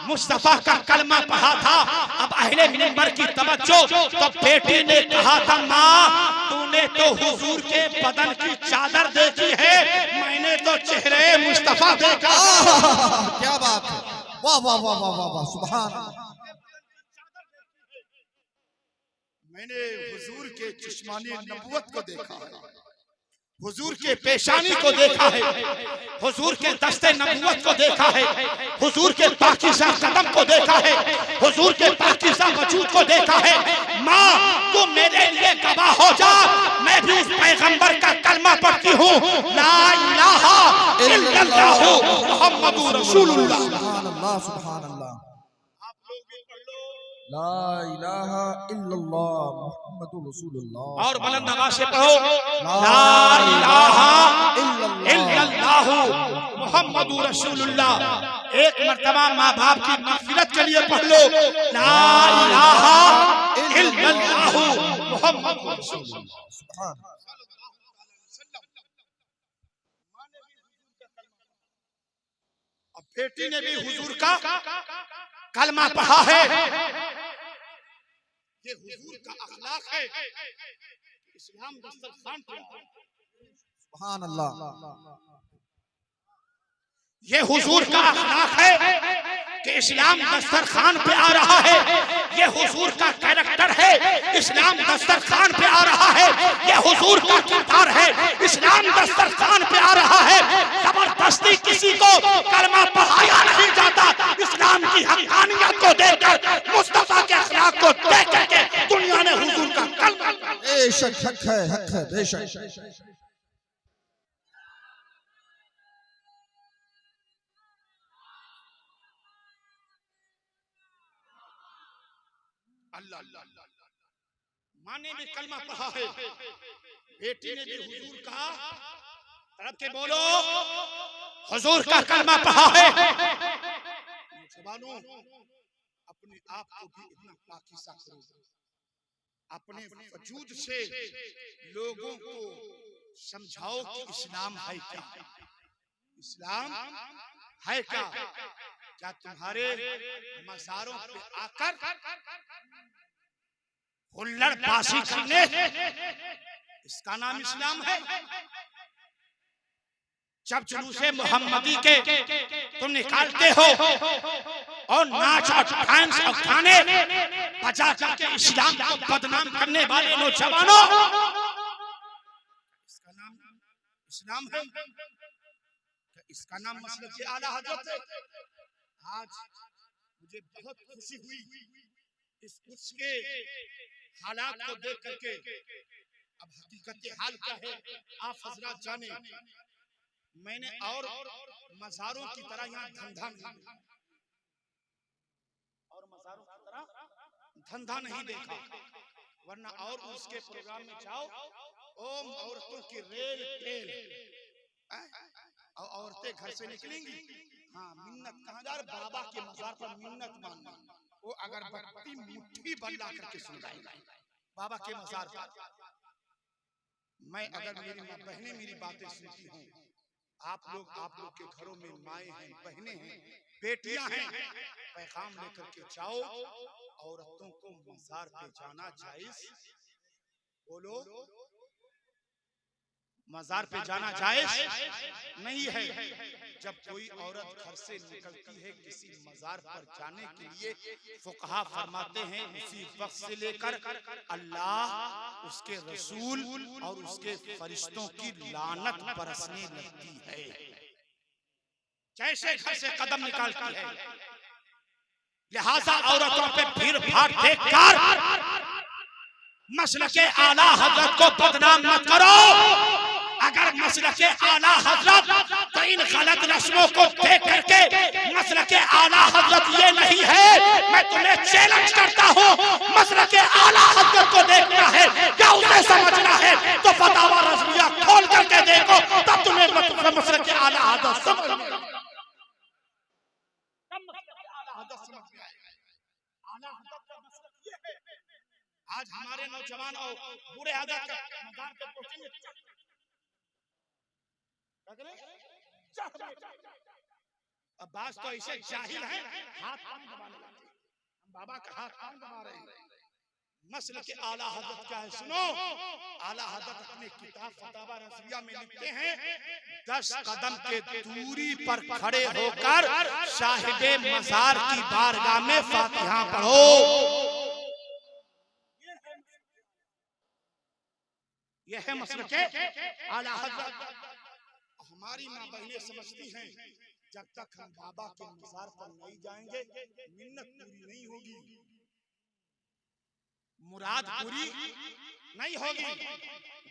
मुस्तफा का कलमा पढ़ा था, अब अहले मिंबर की तवज्जो, तो बेटी ने कहा था, माँ तूने तो हुजूर के बदन की चादर देखी है, मैंने तो चेहरे मुस्तफा देखा। क्या बात है, वाह वाह वाह वाह वाह वाह, सुभान। मैंने हुजूर के जिस्मानी नबूवत को देखा है, हुजूर के पेशानी को देखा है, हुजूर के दस्ते नबूवत को देखा है, हुजूर के पाकीज़ा कदम को देखा है, हुजूर के पाकीज़ा वजूद को देखा है। माँ तू मेरे लिए गवाह हो जा, मैं भी उस पैगंबर का कलमा पढ़ती हूँ, ला इलाहा इल्लल्लाह मुहम्मदुर रसूलुल्लाह। सुभान अल्लाह, सुभान अल्लाह। आप लोग भी पढ़ लो, ला इलाहा इल्लल्लाह मुहम्मदुर रसूलुल्लाह। और बुलंद आवाज से पढ़ो, ला इलाहा इल्लल्लाह मुहम्मदुर रसूलुल्लाह। एक मर्तबा माँ बाप की मग़फ़िरत के लिए पढ़ लो, ला इलाहा इल्लल्लाह मुहम्मदुर रसूलुल्लाह। सुभान। अब बेटी ने भी हुजूर का कलमा पढ़ा है। ये हुजूर का अखलाक है, इस्लाम दस्तरखान पे आया। सुभान अल्लाह। ये हुजूर का अखलाक है कि इस्लाम दस्तरखान पे आ रहा है। ये हुजूर का कैरेक्टर है, इस्लाम दस्तरखान पे आ रहा है। ये हुजूर का किरदार है, इस्लाम दस्तरखान पे आ रहा है। जबरदस्ती किसी को कलमा पढ़ाया नहीं जाता। इस्लाम की हक़ानियत को देखकर, मुस्तफा के अखलाक को देख करके दुनिया ने हुजूर का कलमा बेशक हक है बेशक। अल्लाह अल्लाह। माँ ने भी कलमा पढ़ा है, बेटी ने भी हुजूर का, तड़प के बोलो, हुजूर का कलमा पढ़ा है। जवानों, अपने आप को भी इतना पाकीज़ा करो, अपने वजूद से लोगों को समझाओ कि इस्लाम है क्या, इस्लाम है क्या। क्या तुम्हारे मज़ारों पे आकर हुल्लड़बाज़ी करने, इसका नाम इस्लाम है? जब जुलूसे मोहम्मदी के तुम निकालते हो और नाच और डांस और गाने बजा करके इस्लाम को बदनाम करने वाले नौजवानों, इसका नाम इस्लाम है? इसका नाम मसलक आला हज़रत है। आज मुझे बहुत खुशी हुई इस कुछ के हालात को देख करके। अब हकीकत हाल क्या है आप हजरात जाने। मैंने और मज़ारों की तरह यहाँ धंधा नहीं, और मज़ारों की तरह धंधा नहीं देखा, वरना और उसके प्रोग्राम में जाओ, ओम औरतों की रेल टेल औरतें घर से निकलेंगी, हाँ मिन्नत कहाँ जा रहे, बाबा के मजार पर मिन्नत मांगना, वो अगरबत्ती मुट्ठी भर ला करके सुनाएंगे बाबा के मजार पर। मैं अगर मेरी बहनें मेरी बातें सुनती हूँ, आप लोग के घरों में माएँ हैं, बहनें हैं, बेटियां हैं, पैगाम लेकर के जाओ, औरतों को मजार पे जाना जायज, बोलो मजार पे जाना जायज नहीं है। जब कोई औरत घर से निकलती है किसी मजार पर जाने के लिए, फुकहा फरमाते हैं उसी वक्त से लेकर अल्लाह, उसके रसूल और उसके फरिश्तों की लानत बरसने लगती है। जैसे घर से कदम निकालती है, लिहाजा औरतों पे भीड़ भाड़ देखकर मसलके आला हजरत को बदनाम मत करो। अगर मसलके आला हजरत तो इन गलत रस्मों को देख करके मसलके आला हजरत ये नहीं है, मैं तुम्हें चैलेंज करता हूँ, मसलके आला हजरत को देखना है क्या उसे समझना है तो फतावा रज़विया खोल करके देखो, तब तुम्हें मसलके आला हजरत समझ में आएगा। आज हमारे नौजवान और बुरे हजरत का मजार पे पहुंचेंगे, अब बात तो ऐसे जाहिल है, हाथ कौन दबाने लगते, हम बाबा का हाथ कौन दबा रहे हैं। मसल के आला हजरत क्या है सुनो, आला हजरत अपने किताब फतावा रज़विया में लिखते हैं 10 कदम के दूरी पर खड़े होकर साहिबे मजार की बारगाह में फातिहा पढ़ो। यह है मसल के आला हजरत। हमारी माँ बहनें समझती हैं जब तक हम बाबा के मजार पर नहीं जाएंगे मिन्नत पूरी नहीं होगी, मुराद पूरी नहीं होगी।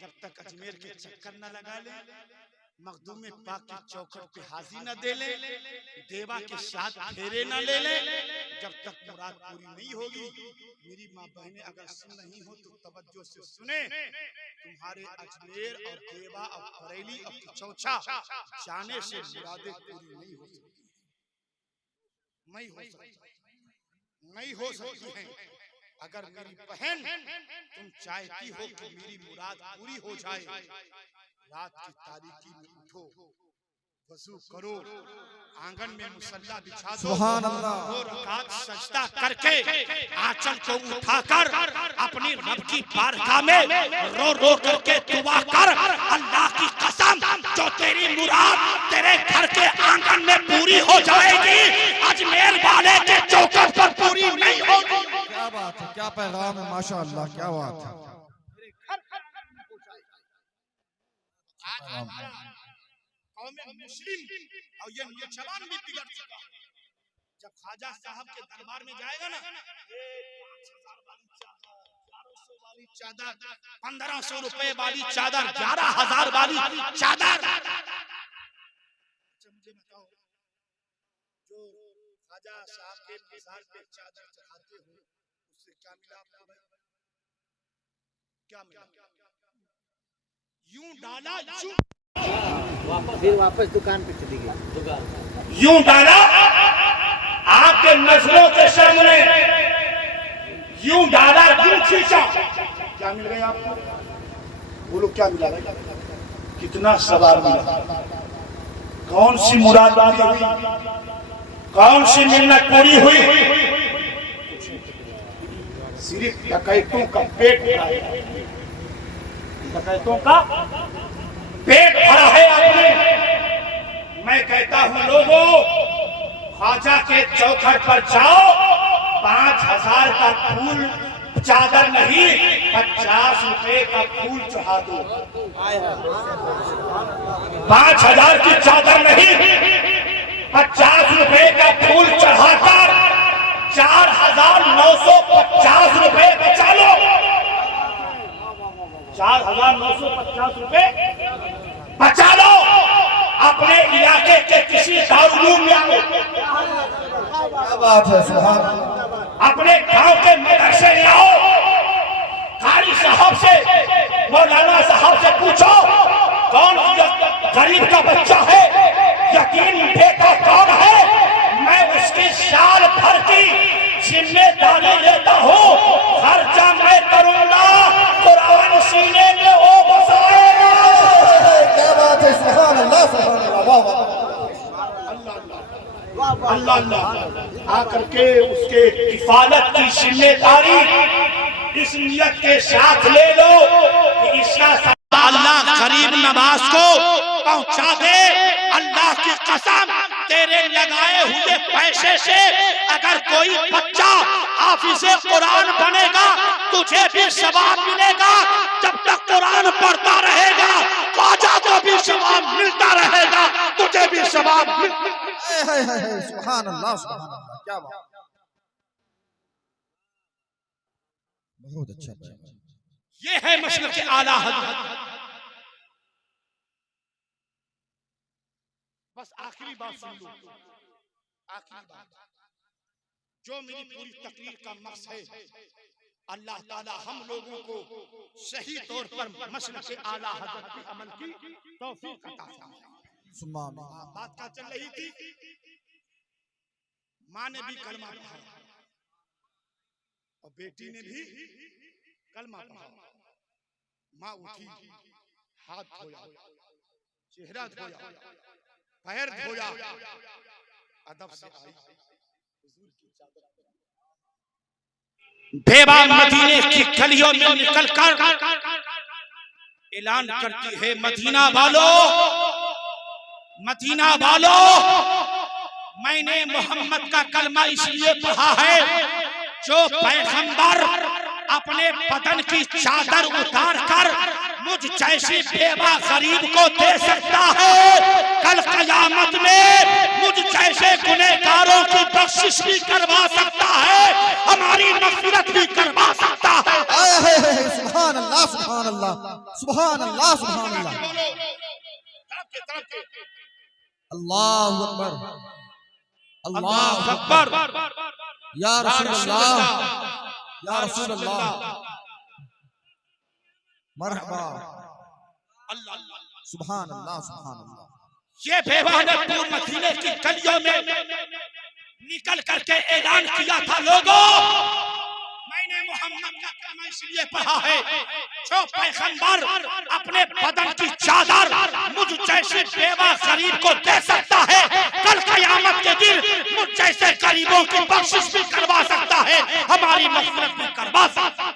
जब तक अजमेर के चक्कर न लगा ले, मखदूम पाक की चौखट पे हाजिर न दे ले, देवा के साथ फेरे न ले ले, जब तक मुराद पूरी नहीं होगी। मेरी माँ बहनें अगर सुन रही हो तो तवज्जो से सुने, तुम्हारे अजमेर और देवा और बरेली और चौचा जाने से मुरादें पूरी नहीं हो सकती, नहीं हो सकती हैं। अगर मेरी बहन तुम चाहती हो कि मेरी मुराद पूरी हो जाए, रात की तारीकी में उठो, वजू करो, आंगन में मुसल्ला बिछा दो, सुभान अल्लाह, 2 रकात सजदा करके आंचल को उठाकर अपनी रब की बारगाह में रो रो करके दुआ कर, अल्लाह की कसम जो तेरी मुराद तेरे घर के आंगन में पूरी हो जाएगी, अजमेर वाले के चौखट पर पूरी नहीं होगी। क्या बात है, क्या पैगाम है, माशाअल्लाह, क्या बात है। मुस्लिम और ये नौजवान भी बिगड़ चुका है। जब ख्वाजा साहब के दरबार में जाएगा ना, 5,000 वाली चादर, 1,500 रुपए वाली चादर, 11,000 वाली चादर। मुझे बताओ, जो ख्वाजा साहब के मजार पे चादर चढ़ाते हो उससे क्या मिला आपको भाई? क्या मिला? यूं डाला, फिर वापस दुकान पे चली गई, दुकान यूं डाला आपके नजरों के सामने, यूं डाला, यूं खींचा, क्या मिल गया आपको? बोलो क्या मिला? कितना सवाल मिला? कौन सी मुराद पूरी हुई? कौन सी मिन्नत पूरी हुई? सिर्फ डकैतों का पेट भरा है, डकैतों का पेट भरा है आपने। मैं कहता हूं लोगों, ख्वाजा के चौखट पर जाओ, 5,000 का फूल चादर नहीं, 50 रुपए का फूल चढ़ा दो। 5,000 की चादर नहीं, 50 रुपए का फूल चढ़ाकर 4,950 रुपए बचा लो। 4,950 रुपए बचा लो। अपने इलाके के किसी दारूलूम में आओ, क्या बात है, सुभान अल्लाह। अपने गांव के मदरसे में आओ, कारी साहब से, मौलाना साहब से पूछो कौन गरीब का बच्चा है अल्लाह अल्लाह आकर के उसके किफालत की जिम्मेदारी इस नियत के साथ ले लो कि इसका अल्लाह गरीब नवाज को पहुंचा दे। अल्लाह की कसम, तेरे लगाए हुए पैसे से अगर कोई बच्चा हाफिज़े कुरान बनेगा तुझे भी सवाब मिलेगा। जब तक कुरान पढ़ता रहेगा ख्वाजा को भी सवाब मिलता रहेगा, तुझे भी सवाब सुभान अल्लाह, सुभान अल्लाह, क्या बात, बहुत अच्छा बयान। ये है मसलक के आला हज़रत। बस आखिरी बात सुन लो, आखिरी बात जो मेरी पूरी तकरीर का मकसद है, अल्लाह ताला हम लोगों को सही तौर पर मसलक के आला हज़रत पे अमल की तौफीक अता फरमाए। बात क्या चल रही थी, माँ ने भी कलमा पढ़ा और बेटी ने भी कलमा पढ़ा। माँ उठी, हाथ धोया, चेहरा धोया, पैर धोया, अदब से आई, बेबा मदीने की गलियों में निकलकर ऐलान करती है, मदीना वालों, मदीना वालों, मैंने मोहम्मद का कलमा इसलिए पढ़ा है जो पैगंबर अपने बदन की चादर उतार कर मुझ जैसी बेवा गरीब को दे सकता है। कल कयामत में मुझ जैसे गुनहगारों की बख्शिश भी करवा सकता है, हमारी मग़फ़िरत भी करवा सकता है। सुभान अल्लाह, सुभान अल्लाह, सुभान अल्लाह, सुभान अल्लाह, अल्लाहु अकबर, अल्लाहु अकबर, या रसूल अल्लाह, या रसूल अल्लाह, मरहबा, सुभान अल्लाह, सुभान अल्लाह। ये बेवा ने पूरे मदीने की गलियों में निकल करके ऐलान किया था, लोगों, मैंने मोहम्मद का कलमा इसलिए पढ़ा है जो पैगंबर अपने बदन की चादर मुझ जैसे बेवा गरीब को दे सकता है, कल कयामत के दिन मुझ जैसे गरीबों की बख्शिश भी करवा सकता है, हमारी मग़फ़िरत भी करवा सकता है।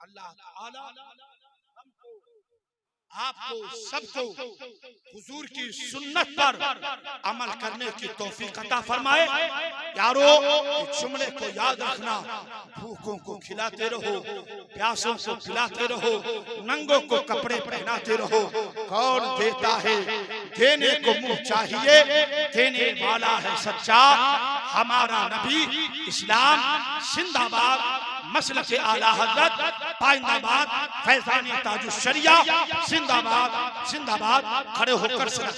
अल्लाह ताला हमको, आपको, सबको हुजूर की सुन्नत पर अमल करने की तौफीक अता फरमाए। यारो, इस जुमले को याद रखना, भूखों को खिलाते रहो, प्यासों को पिलाते रहो, नंगों को कपड़े पहनाते रहो। कौन देता है, देने को मुंह चाहिए, देने वाला है सच्चा हमारा नबी। इस्लाम जिंदाबाद, मसलक आला हज़रत पाइंदाबाद, फैज़ान ताजुश शरिया जिंदाबाद, जिंदाबाद। खड़े होकर सलात